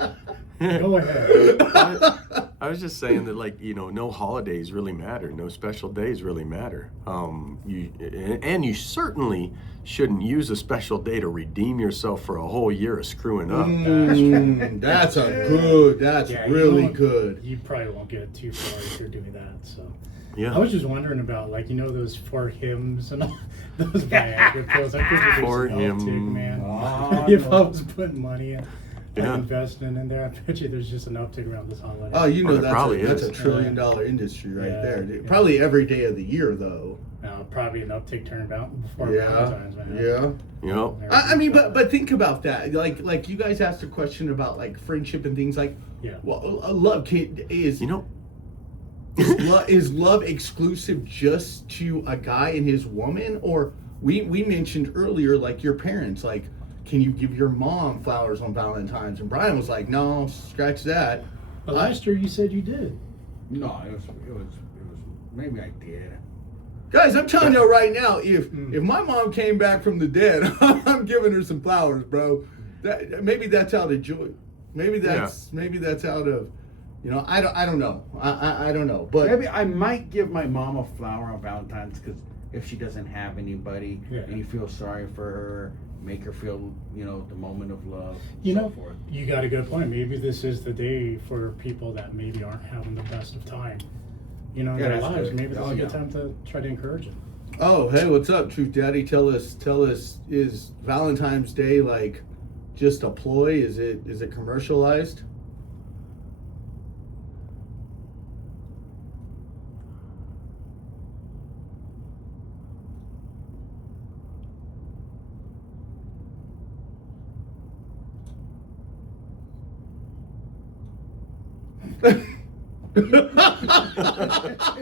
Go ahead. I was just saying that, like, no holidays really matter, no special days really matter. You certainly shouldn't use a special day to redeem yourself for a whole year of screwing up. That's Yeah, you really won't- good. You probably won't get too far if you're doing that. So Yeah. I was just wondering about, like, those 4 hymns and all those Viagra pills. I could do 4 some uptick, hymn. man. Oh, If I no. was putting money in, Yeah. investing in there, I bet you there's just an uptick around this holiday. Oh, you know There probably that's a is. $1 trillion industry right Yeah, there. yeah. Probably every day of the year though. Probably an uptick turned out before Yeah, Valentine's, man. yeah. I mean, but think about that. Like you guys asked a question about like friendship and things like. Yeah. Well, love is. You know, Is love exclusive just to a guy and his woman, or we mentioned earlier like your parents, like can you give your mom flowers on Valentine's? And Brian was like, no, scratch that. But last year you said you did. No, it was maybe I did. Guys, I'm telling you right now, if my mom came back from the dead, I'm giving her some flowers, bro. Maybe that's out of joy. Maybe that's out of, I don't know. I don't know. But maybe I might give my mom a flower on Valentine's, because if she doesn't have anybody and you feel sorry for her, make her feel, the moment of love, so forth. You got a good point. Maybe this is the day for people that maybe aren't having the best of time, in their lives. Maybe this is a good time to try to encourage them. Oh, hey, what's up, Truth Daddy? Tell us, is Valentine's Day like just a ploy? Is it commercialized?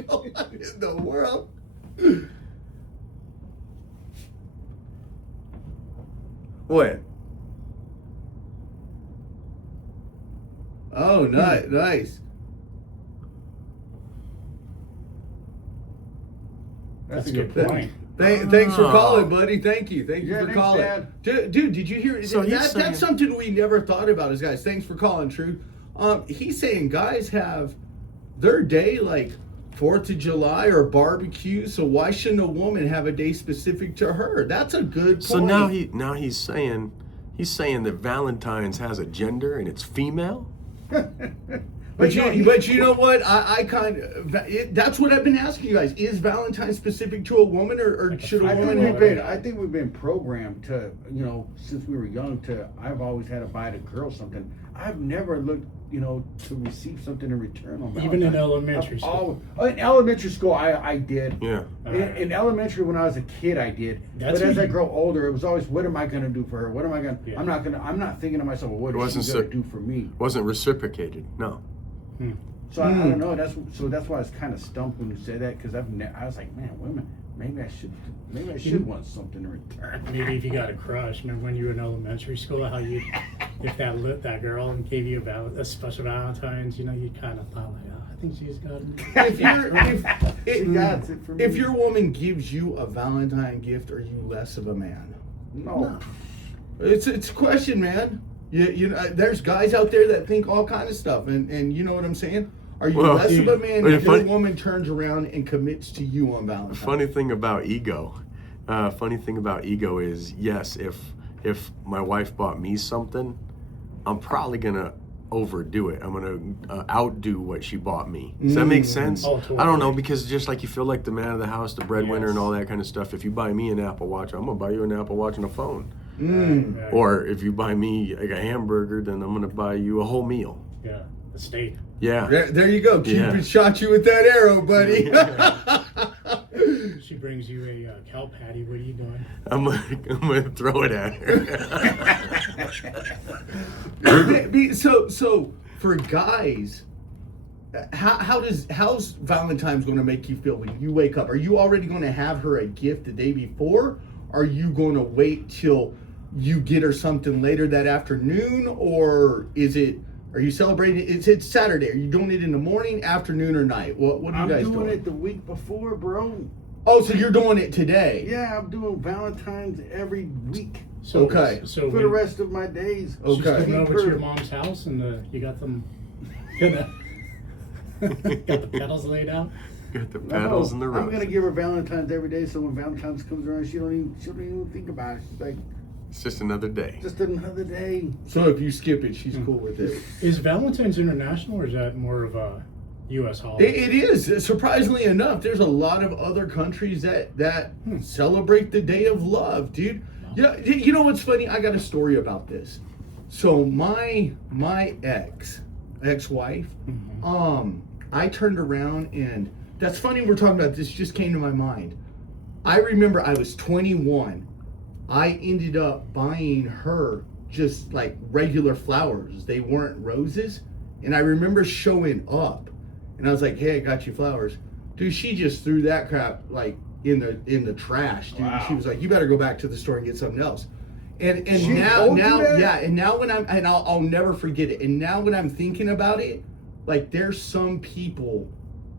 What in the world? What? Oh, nice. That's a good point. Thanks for calling, buddy. Thank you for calling. Dad. Dude, did you hear? So That's something we never thought about as guys. Thanks for calling, Truth. He's saying guys have their day like 4th of July or barbecue, so why shouldn't a woman have a day specific to her? That's a good point. So now he's saying that Valentine's has a gender and it's female. But you know what? I kind of that's what I've been asking you guys. Is Valentine's specific to a woman, or should a woman have it? I think we've been programmed to, since we were young, I've always had to buy the girl something. I've never looked, to receive something in return on Valentine's. Even in elementary school. In elementary school, I did. Yeah. In elementary, when I was a kid, I did. But as I grow older, it was always, what am I going to do for her? What am I going to? Yeah. I'm not thinking to myself, well, what is she going to do for me? Wasn't reciprocated. No. So I don't know. That's why I was kind of stumped when you said that, because I was like, man, women. Maybe I should want something in return. Maybe if you got a crush, remember when you were in elementary school, how if that girl and gave you a special Valentine's, you kind of thought like, I think she's got it. If your woman gives you a Valentine gift, are you less of a man? No. It's a question, man. There's guys out there that think all kind of stuff, and you know what I'm saying? Are you less of a man if a woman turns around and commits to you on Valentine's? Funny thing about ego is, yes, if my wife bought me something, I'm probably gonna overdo it. I'm gonna outdo what she bought me. Does that make sense? Oh, totally. I don't know, because just like you feel like the man of the house, the breadwinner, and all that kind of stuff. If you buy me an Apple Watch, I'm gonna buy you an Apple Watch and a phone. Right. Or if you buy me like a hamburger, then I'm gonna buy you a whole meal. Yeah, a steak. Yeah. There you go. Cupid shot you with that arrow, buddy. She brings you a cow patty. What are you doing? I'm gonna throw it at her. So for guys, how's Valentine's going to make you feel when you wake up? Are you already going to have her a gift the day before? Are you going to wait till you get her something later that afternoon, or are you celebrating it? It's Saturday. Are you doing it in the morning, afternoon, or night? What are you guys doing? I'm doing it the week before, bro. Oh, so you're doing it today? Yeah, I'm doing Valentine's every week. So for the rest of my days. She's coming over to your mom's house, and you got them. Got the petals laid out. Got the petals and the roses. I'm gonna give her Valentine's every day, so when Valentine's comes around, she don't even think about it. She's like, it's just another day. Just another day. So if you skip it, she's cool with it. Is Valentine's international, or is that more of a U.S. holiday? It is. Surprisingly enough, there's a lot of other countries that celebrate the Day of Love, dude. You know what's funny? I got a story about this. So my ex-wife, I turned around, and that's funny we're talking about this, just came to my mind. I remember I was 21. I ended up buying her just like regular flowers. They weren't roses. And I remember showing up, and I was like, hey, I got you flowers. Dude, she just threw that crap like in the trash, dude. Wow. She was like, you better go back to the store and get something else. And now when I'll never forget it. And now when I'm thinking about it, like there's some people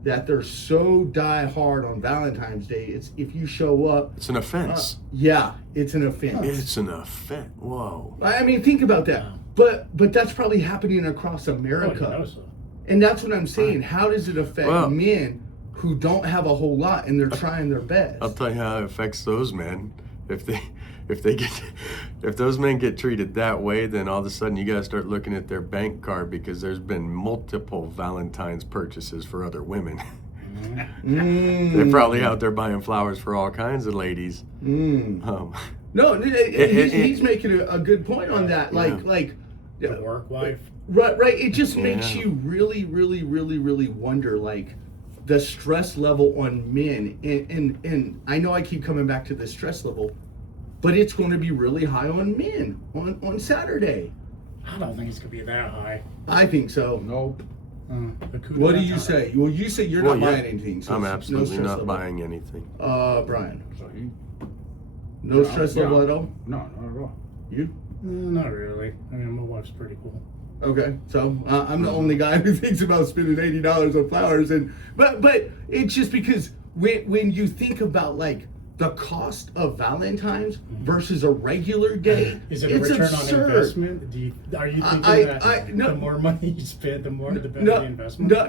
that they're so die hard on Valentine's Day. It's if you show up. It's an offense. Yeah, it's an offense. It's an offense. Whoa. I mean, think about that. But that's probably happening across Oh, America. you know so. And that's what I'm saying. How does it affect men who don't have a whole lot and they're trying their best? I'll tell you how it affects those men. If those men get treated that way, then all of a sudden you gotta start looking at their bank card because there's been multiple Valentine's purchases for other women. They're probably out there buying flowers for all kinds of ladies. No, he's making a good point on that. Like The work wife. Right. It just makes you really, really, really, really wonder, like, the stress level on men. And I know I keep coming back to the stress level, but it's going to be really high on men on Saturday. I don't think it's going to be that high. I think so. Nope. What do you say? Well, you say you're not buying anything. So I'm absolutely not level. buying anything. Brian. So No stress level at all? No, not at all. You? Not really. I mean, my wife's pretty cool. Okay, so I'm the only guy who thinks about spending $80 on flowers, but it's just because when you think about like the cost of Valentine's versus a regular day, Is it a it's return absurd. on investment? Are you thinking that the more money you spend, the better the investment? No,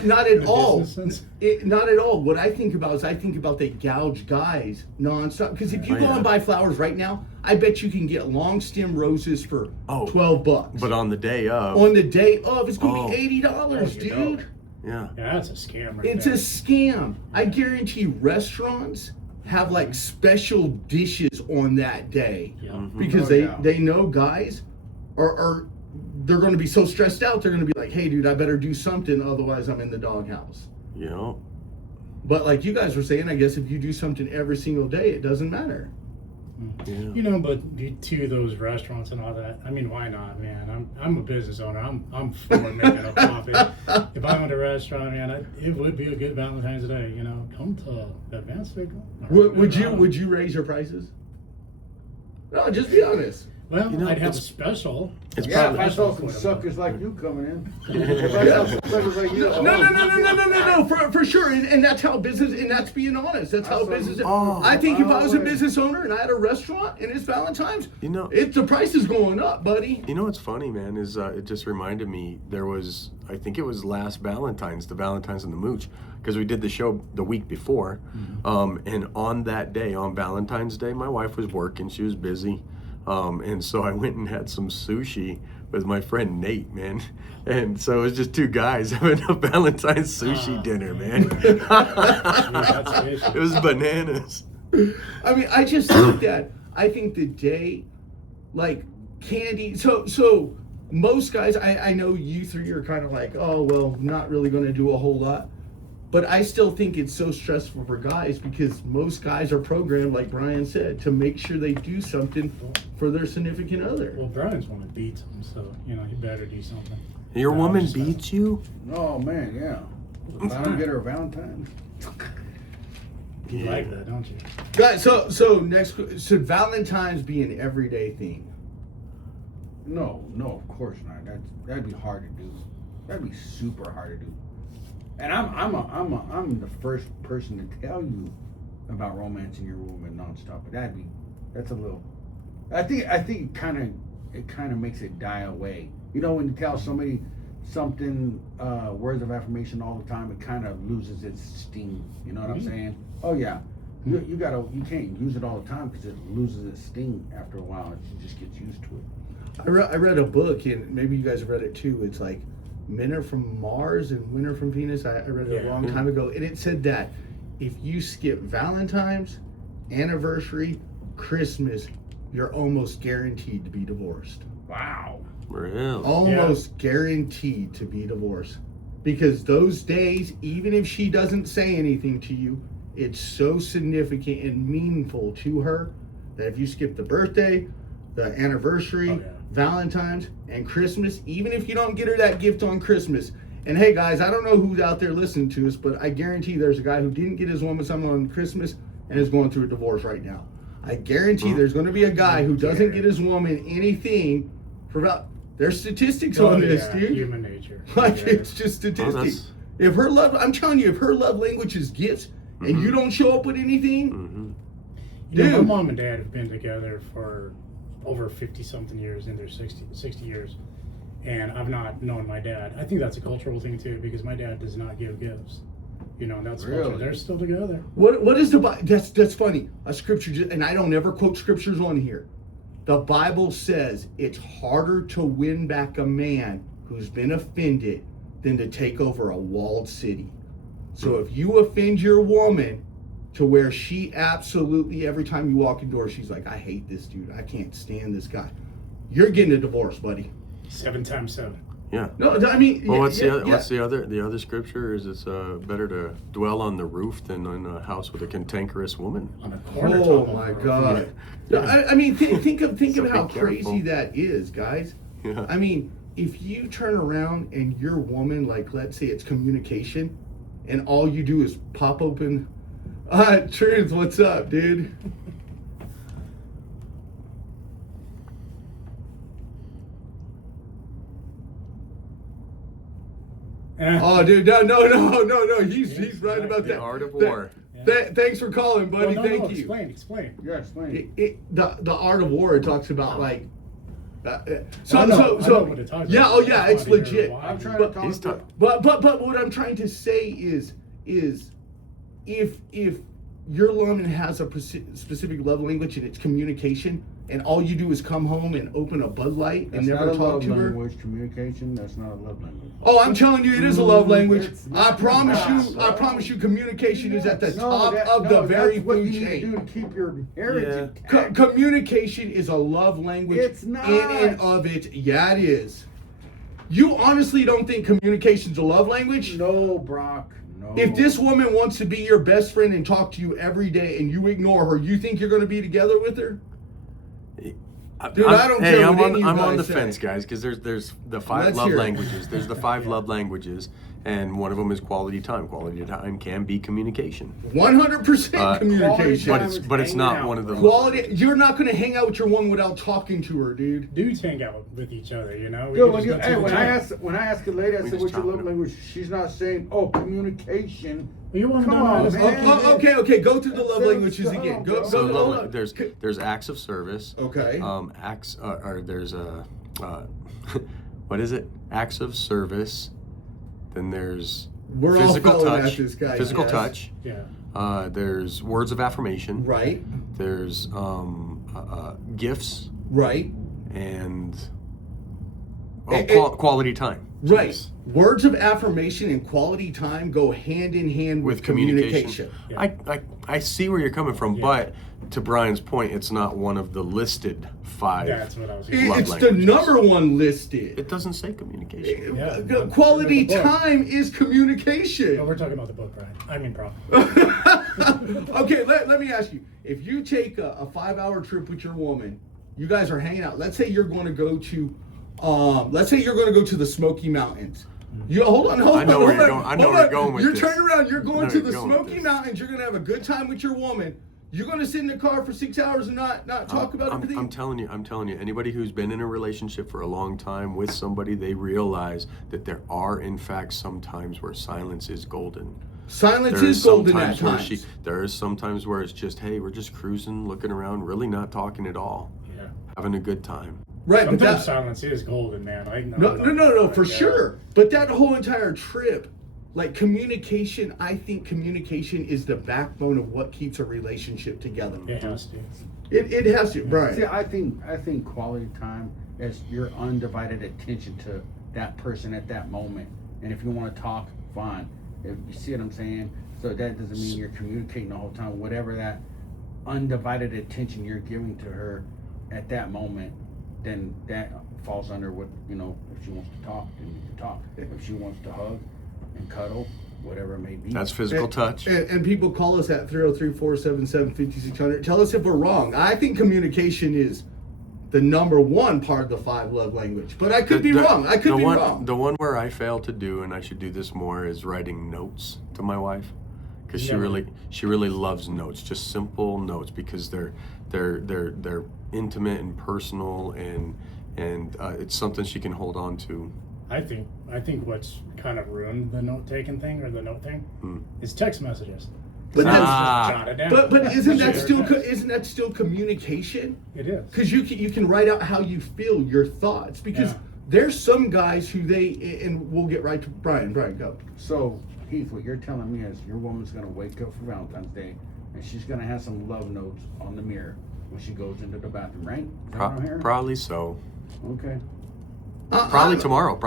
not at all. Business sense? Not at all. What I think about is they gouge guys nonstop. Because if you go and buy flowers right now, I bet you can get long stem roses for $12. But on the day of. On the day of, it's going to be $80, dude. Yeah. Yeah, that's a scam right It's there. a scam. I guarantee restaurants have like special dishes on that day because they know guys are they're going to be so stressed out. They're going to be like, hey, dude, I better do something, otherwise I'm in the doghouse. Yeah. But like you guys were saying, I guess if you do something every single day, it doesn't matter. Yeah. You know, but to those restaurants and all that, I mean, why not, man? I'm a business owner. I'm for making a profit. If I went to a restaurant, man, it would be a good Valentine's Day. You know, come to the advanced signal. Would you raise your prices? No, just be honest. Well, You know, I'd have a it's- special. It's Yeah, if probably. I saw some suckers like you coming in. If I saw some suckers like you. No, for sure. And that's how business, and that's being honest. That's how business. I think if I was a business owner and I had a restaurant and it's Valentine's, the price is going up, buddy. You know what's funny, man, is it just reminded me, I think it was last Valentine's, the Valentine's and the Mooch, because we did the show the week before. And on that day, on Valentine's Day, my wife was working, she was busy. And so I went and had some sushi with my friend Nate, man. And so it was just two guys having a Valentine's sushi dinner, man. It was bananas. I mean, I just think that, I think the day, like, candy, so most guys, I know you three are kind of like, oh, well, not really going to do a whole lot. But I still think it's so stressful for guys because most guys are programmed, like Brian said, to make sure they do something for their significant other. Well, Brian's one that beats him, so, you know, he better do something. Your woman beats you? Oh, man, yeah. If I don't get her a Valentine's. You like that, don't you? Guys, so next, should Valentine's be an everyday thing? No, of course not. That'd be hard to do. That'd be super hard to do. And I'm the first person to tell you about romancing your woman nonstop. But that's a little. I think it kind of makes it die away. You know, when you tell somebody something, words of affirmation all the time, it kind of loses its sting. You know what I'm saying? Oh yeah, you can't use it all the time because it loses its sting after a while. It just gets used to it. I read a book, and maybe you guys read it too. It's like men are from Mars and women are from Venus. I read it a long time ago, and it said that if you skip Valentine's, anniversary, Christmas, you're almost guaranteed to be divorced. Wow. Really? Almost guaranteed to be divorced. Because those days, even if she doesn't say anything to you, it's so significant and meaningful to her that if you skip the birthday, the anniversary, Valentine's, and Christmas, even if you don't get her that gift on Christmas. And hey guys, I don't know who's out there listening to us, but I guarantee there's a guy who didn't get his woman something on Christmas and is going through a divorce right now. I guarantee there's going to be a guy who doesn't get his woman anything for about. There's statistics on this, dude. Human nature. Like it's just statistics. If her love, I'm telling you, if her love language is gifts, and you don't show up with anything, You know, my dude. mom and dad have been together for over 50-something years, in their 60 years. And I've not known my dad. I think that's a cultural thing too, because my dad does not give gifts. You know, and that's Really? culture. They're still together. What is the Bible? That's funny. A scripture, and I don't ever quote scriptures on here. The Bible says it's harder to win back a man who's been offended than to take over a walled city. So if you offend your woman to where she absolutely, every time you walk in door, she's like, I hate this dude. I can't stand this guy. You're getting a divorce, buddy. 7 times 7. Yeah. No, I mean, Well, what's the other scripture? Is it's better to dwell on the roof than in a house with a cantankerous woman? On a corner Oh top of my the roof. God! Yeah. I mean, think of So how be careful. crazy that is, guys. Yeah. I mean, if you turn around and your woman, like, let's say it's communication, and all you do is pop open, Truth, what's up, dude? Oh, dude, no. He's right about The that. art of war. Thanks for calling, buddy. Well, no, Thank no, you. Explain. Yeah, explain. The art of war. It talks about like. I know what it talks Yeah. about. Oh yeah, I it's just wanted to hear legit. why. I'm trying But- to He's talk. tough. But what I'm trying to say is if your woman has a specific love language and it's communication, and all you do is come home and open a Bud Light and That's never not a talk love to her. language. Communication. That's not a love language. Oh, I'm telling you, it is a love language. It's I not. promise It's you. not, I promise you, communication is at the No, top that- of no, the very that's what food you need to chain. do to keep your marriage Yeah. intact. Communication is a love language It's not. in and of it. Yeah, it is. You honestly don't think communication's a love language? No, Brock. No. If this woman wants to be your best friend and talk to you every day and you ignore her, you think you're going to be together with her? Dude, I don't care I'm what on, any of I'm you on the guys say. fence, guys, because there's the 5 Let's love hear it. languages. There's the 5 love languages, and one of them is quality time. Quality time can be communication. 100% communication. But it's Hanging not out. one of the Quality. You're not going to hang out with your woman without talking to her, dude. Dudes hang out with each other, you know. We Yo, can when, just you, go to hey, the when gym. I ask a lady, I We said, just "What's your chop love it up. language?" She's not saying, "Oh, communication." You want Come to on, know man. Okay. Go through the love That's languages dumb, again. bro. Go. So hold on. there's acts of service. Okay. Acts or there's a what is it? Acts of service. Then there's We're all physical following touch. at this guy. Physical yes. touch. Yeah. There's words of affirmation. Right. There's gifts Right. and And- quality time. Right. Jeez. Words of affirmation and quality time go hand in hand with communication. Yeah. I see where you're coming from, Yeah. but to Brian's point, it's not one of the listed 5. That's what I was. Love It's the languages. number one listed. It doesn't say communication. Yeah. Quality Remember the book. time is communication. No, we're talking about the book, Brian. I mean, bro. Okay, let me ask you. If you take a 5-hour trip with your woman, you guys are hanging out. Let's say you're going to go to the Smoky Mountains. You hold on. I know where you're going. I know where you're going with You're this. turning around. You're I going know to you're the going with Smoky this. Mountains. You're going to have a good time with your woman. You're going to sit in the car for 6 hours and not talk about everything. I'm telling you, anybody who's been in a relationship for a long time with somebody, they realize that there are, in fact, some times where silence is golden. Silence There is is some golden at times where times. there is sometimes where it's just, hey, we're just cruising, looking around, really not talking at all, Yeah. having a good time. Right, but Sometimes that, silence is golden, man. I know. no, for sure. But that whole entire trip, like communication, I think communication is the backbone of what keeps a relationship together. It has to. It has to, Brian. See, I think quality time is your undivided attention to that person at that moment. And if you want to talk, fine. If you see what I'm saying, so that doesn't mean you're communicating the whole time. Whatever that undivided attention you're giving to her at that moment, then that falls under what, if she wants to talk, then you can talk. If she wants to hug and cuddle, whatever it may be. That's physical touch. And people call us at 303-477-5600. Tell us if we're wrong. I think communication is the number one part of the 5 love language. But I could be wrong. I could be wrong. The one where I fail to do, and I should do this more, is writing notes to my wife, because she really loves notes, just simple notes, because they're intimate and personal, and it's something she can hold on to I think what's kind of ruined the note taking thing or the note thing is text messages. But Jot it down. but isn't that Share still communication? It is. Because you can write out how you feel, your thoughts. Because there's some guys who and we'll get right to Brian. Brian, go. So, Heath, what you're telling me is your woman's gonna wake up for Valentine's Day and she's gonna have some love notes on the mirror when she goes into the bathroom, right? Is that what I'm hearing? Probably so. Okay. Probably tomorrow.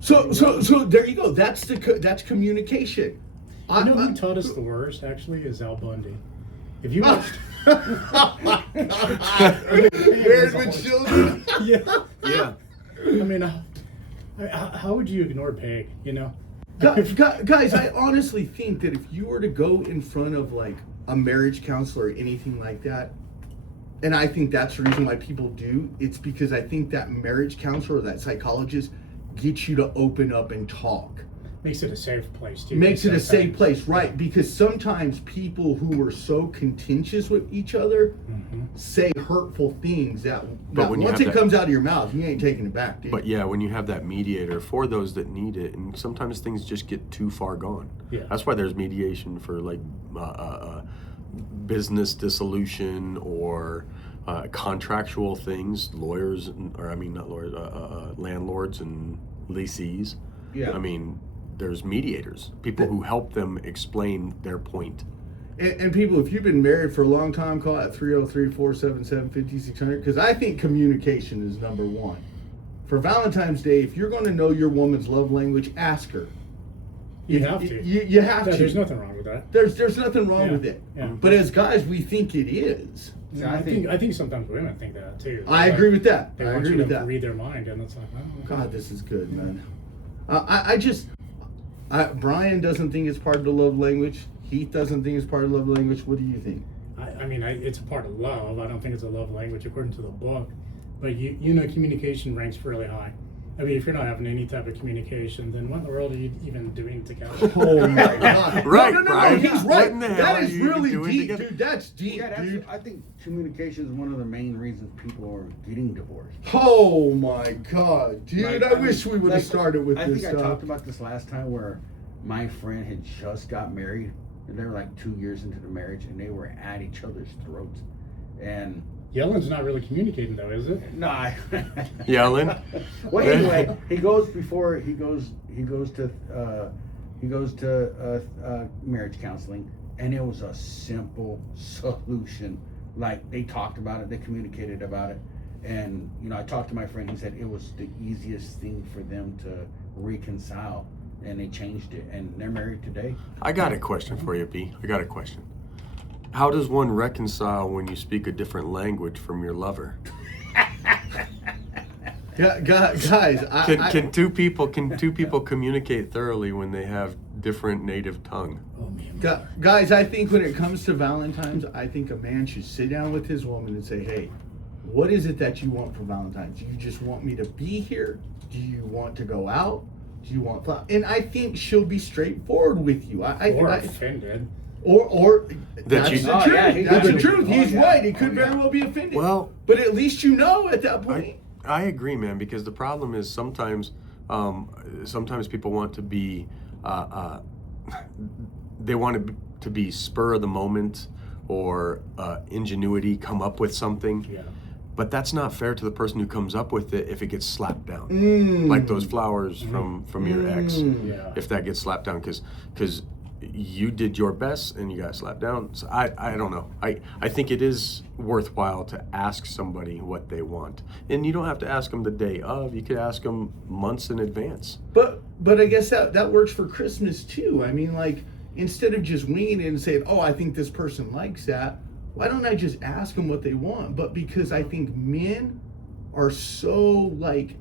So there you go. That's communication. You know who taught us the worst, actually, is Al Bundy. If you watched... Married with children? Yeah. I mean, how would you ignore Peg, you know? Guys, I honestly think that if you were to go in front of like a marriage counselor or anything like that, and I think that's the reason why people do, it's because I think that marriage counselor or that psychologist gets you to open up and talk. Makes it a safe place, too. Makes it a safe place, right? Because sometimes people who are so contentious with each other say hurtful things that once it comes out of your mouth, you ain't taking it back, dude. But yeah, when you have that mediator for those that need it, and sometimes things just get too far gone. Yeah. That's why there's mediation for like business dissolution or contractual things, lawyers, or I mean not lawyers, landlords and lessees. Yeah. I mean, there's mediators, people who help them explain their point. And people, if you've been married for a long time, call it 303-477-5600, because I think communication is number one. For Valentine's Day, if you're going to know your woman's love language, ask her. You have to. You have to. There's nothing wrong with that. There's nothing wrong with it. Yeah. But as guys, we think it is. So I think sometimes women think that too. I agree with that. They I want agree you with to that. read their mind, and it's like, oh, God, this is good, man. Brian doesn't think it's part of the love language. Heath doesn't think it's part of the love language. What do you think? I mean, it's a part of love. I don't think it's a love language according to the book. But you know, communication ranks really high. I mean, if you're not having any type of communication, then what in the world are you even doing together? Oh my God! Right, no, Brian. he's What right. in the hell That are is you really doing deep, together? dude. That's deep, dude. I think communication is one of the main reasons people are getting divorced. Oh my God, dude! I wish we would have started with I this think stuff. I talked about this last time where my friend had just got married and they were like 2 years into the marriage and they were at each other's throats. And Yelling's not really communicating, though, is it? no, Yelling? well, anyway, he goes to marriage counseling, and it was a simple solution. Like, they talked about it, they communicated about it, and you know, I talked to my friend. He said it was the easiest thing for them to reconcile, and they changed it, and they're married today. I got a question for you, B. I got a question. How does one reconcile when you speak a different language from your lover? Guys, Can two people communicate thoroughly when they have different native tongue? Oh, man. Guys, I think when it comes to Valentine's, I think a man should sit down with his woman and say, hey, what is it that you want for Valentine's? Do you just want me to be here? Do you want to go out? Do you want... And I think she'll be straightforward with you. Offended. Or That that's you- the Oh, truth. yeah, he That's the could. truth. He's Oh, yeah. right. He could Oh, very yeah. well be offended. Well, but at least you know at that point. I agree, man, because the problem is sometimes people want to be, they want to be spur of the moment or ingenuity, come up with something. Yeah. But that's not fair to the person who comes up with it if it gets slapped down. Like those flowers from your ex, Yeah. if that gets slapped down, because you did your best and you got slapped down. So I don't know. I think it is worthwhile to ask somebody what they want. And you don't have to ask them the day of. You could ask them months in advance. But I guess that works for Christmas too. I mean, like, instead of just winging it and saying, oh, I think this person likes that, why don't I just ask them what they want? But because I think men are so like,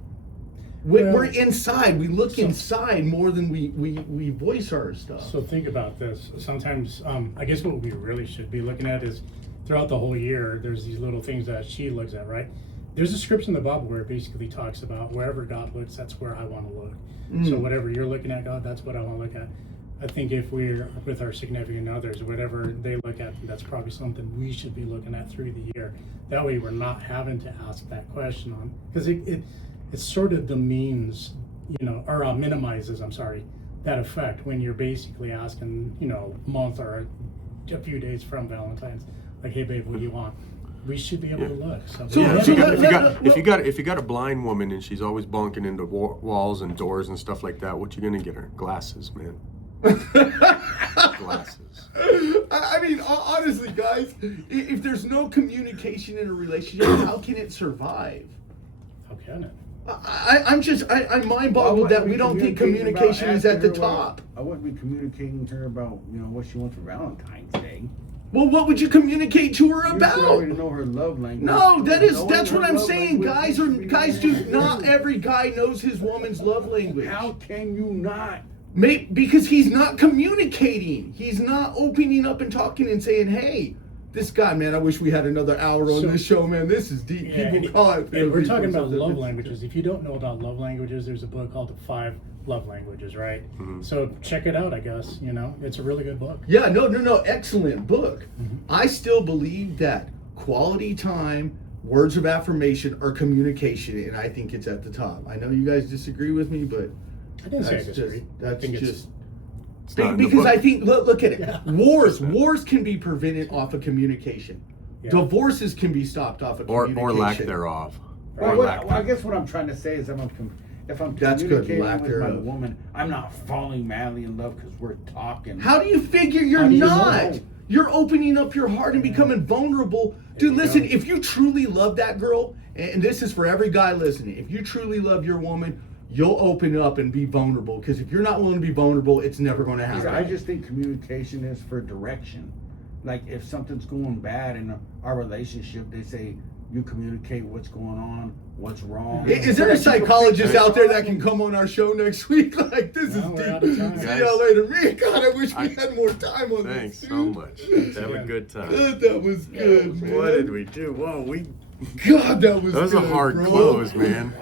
we're inside. We look inside more than we voice our stuff. So think about this. Sometimes, I guess what we really should be looking at is throughout the whole year, there's these little things that she looks at, right? There's a scripture in the Bible where it basically talks about wherever God looks, that's where I want to look. So whatever you're looking at, God, that's what I want to look at. I think if we're with our significant others, whatever they look at, that's probably something we should be looking at through the year. That way we're not having to ask that question on, because it sort of demeans, or minimizes, I'm sorry, that effect when you're basically asking, a month or a few days from Valentine's, like, hey babe, what do you want? We should be able to look. So Yeah, So if you got a blind woman and she's always bonking into walls and doors and stuff like that, what you gonna get her? Glasses, man. Glasses. I mean, honestly, guys, if there's no communication in a relationship, how can it survive? how can it? I'm mind boggled that we don't think communication is at the top. I wouldn't be communicating to her about what she wants for Valentine's Day. Well, what would you communicate to her You should about? already know her love language. No, that's Knowing what her I'm love saying. language Guys do not every guy knows his woman's love language. How can you not? Because he's not communicating. He's not opening up and talking and saying, "Hey, this guy, man, I wish we had another hour on this show, man. This is deep." People call it. We're talking about love languages. If you don't know about love languages, there's a book called The 5 Love Languages, right? So check it out, I guess. It's a really good book. Yeah, no, excellent book. I still believe that quality time, words of affirmation, are communication, and I think it's at the top. I know you guys disagree with me, but I didn't say I that's disagree. just that's I think it's- just It's not in the because book. I think look at it. Yeah. Wars can be prevented off of communication. Yeah. Divorces can be stopped off of or communication. lack thereof. Well, Or lack I guess what I'm trying to say is if I'm That's good, communicating lack with my thereof. woman, I'm not falling madly in love because we're talking. How do you figure you're How do you not? know? You're opening up your heart and becoming vulnerable. Dude, listen, if you truly love that girl, and this is for every guy listening, if you truly love your woman, you'll open up and be vulnerable. Because if you're not willing to be vulnerable, it's never going to happen. I just think communication is for direction. Like if something's going bad in our relationship, they say you communicate what's going on, what's wrong. Is there a psychologist out there that can come on our show next week? Like, this No, is we're out of time. deep. See y'all later. Man, God, I wish we had more time on Thanks this. so dude. much. Have a good time. That was good, man. What did we do? Whoa, God, that was that was a good, hard bro. close, man.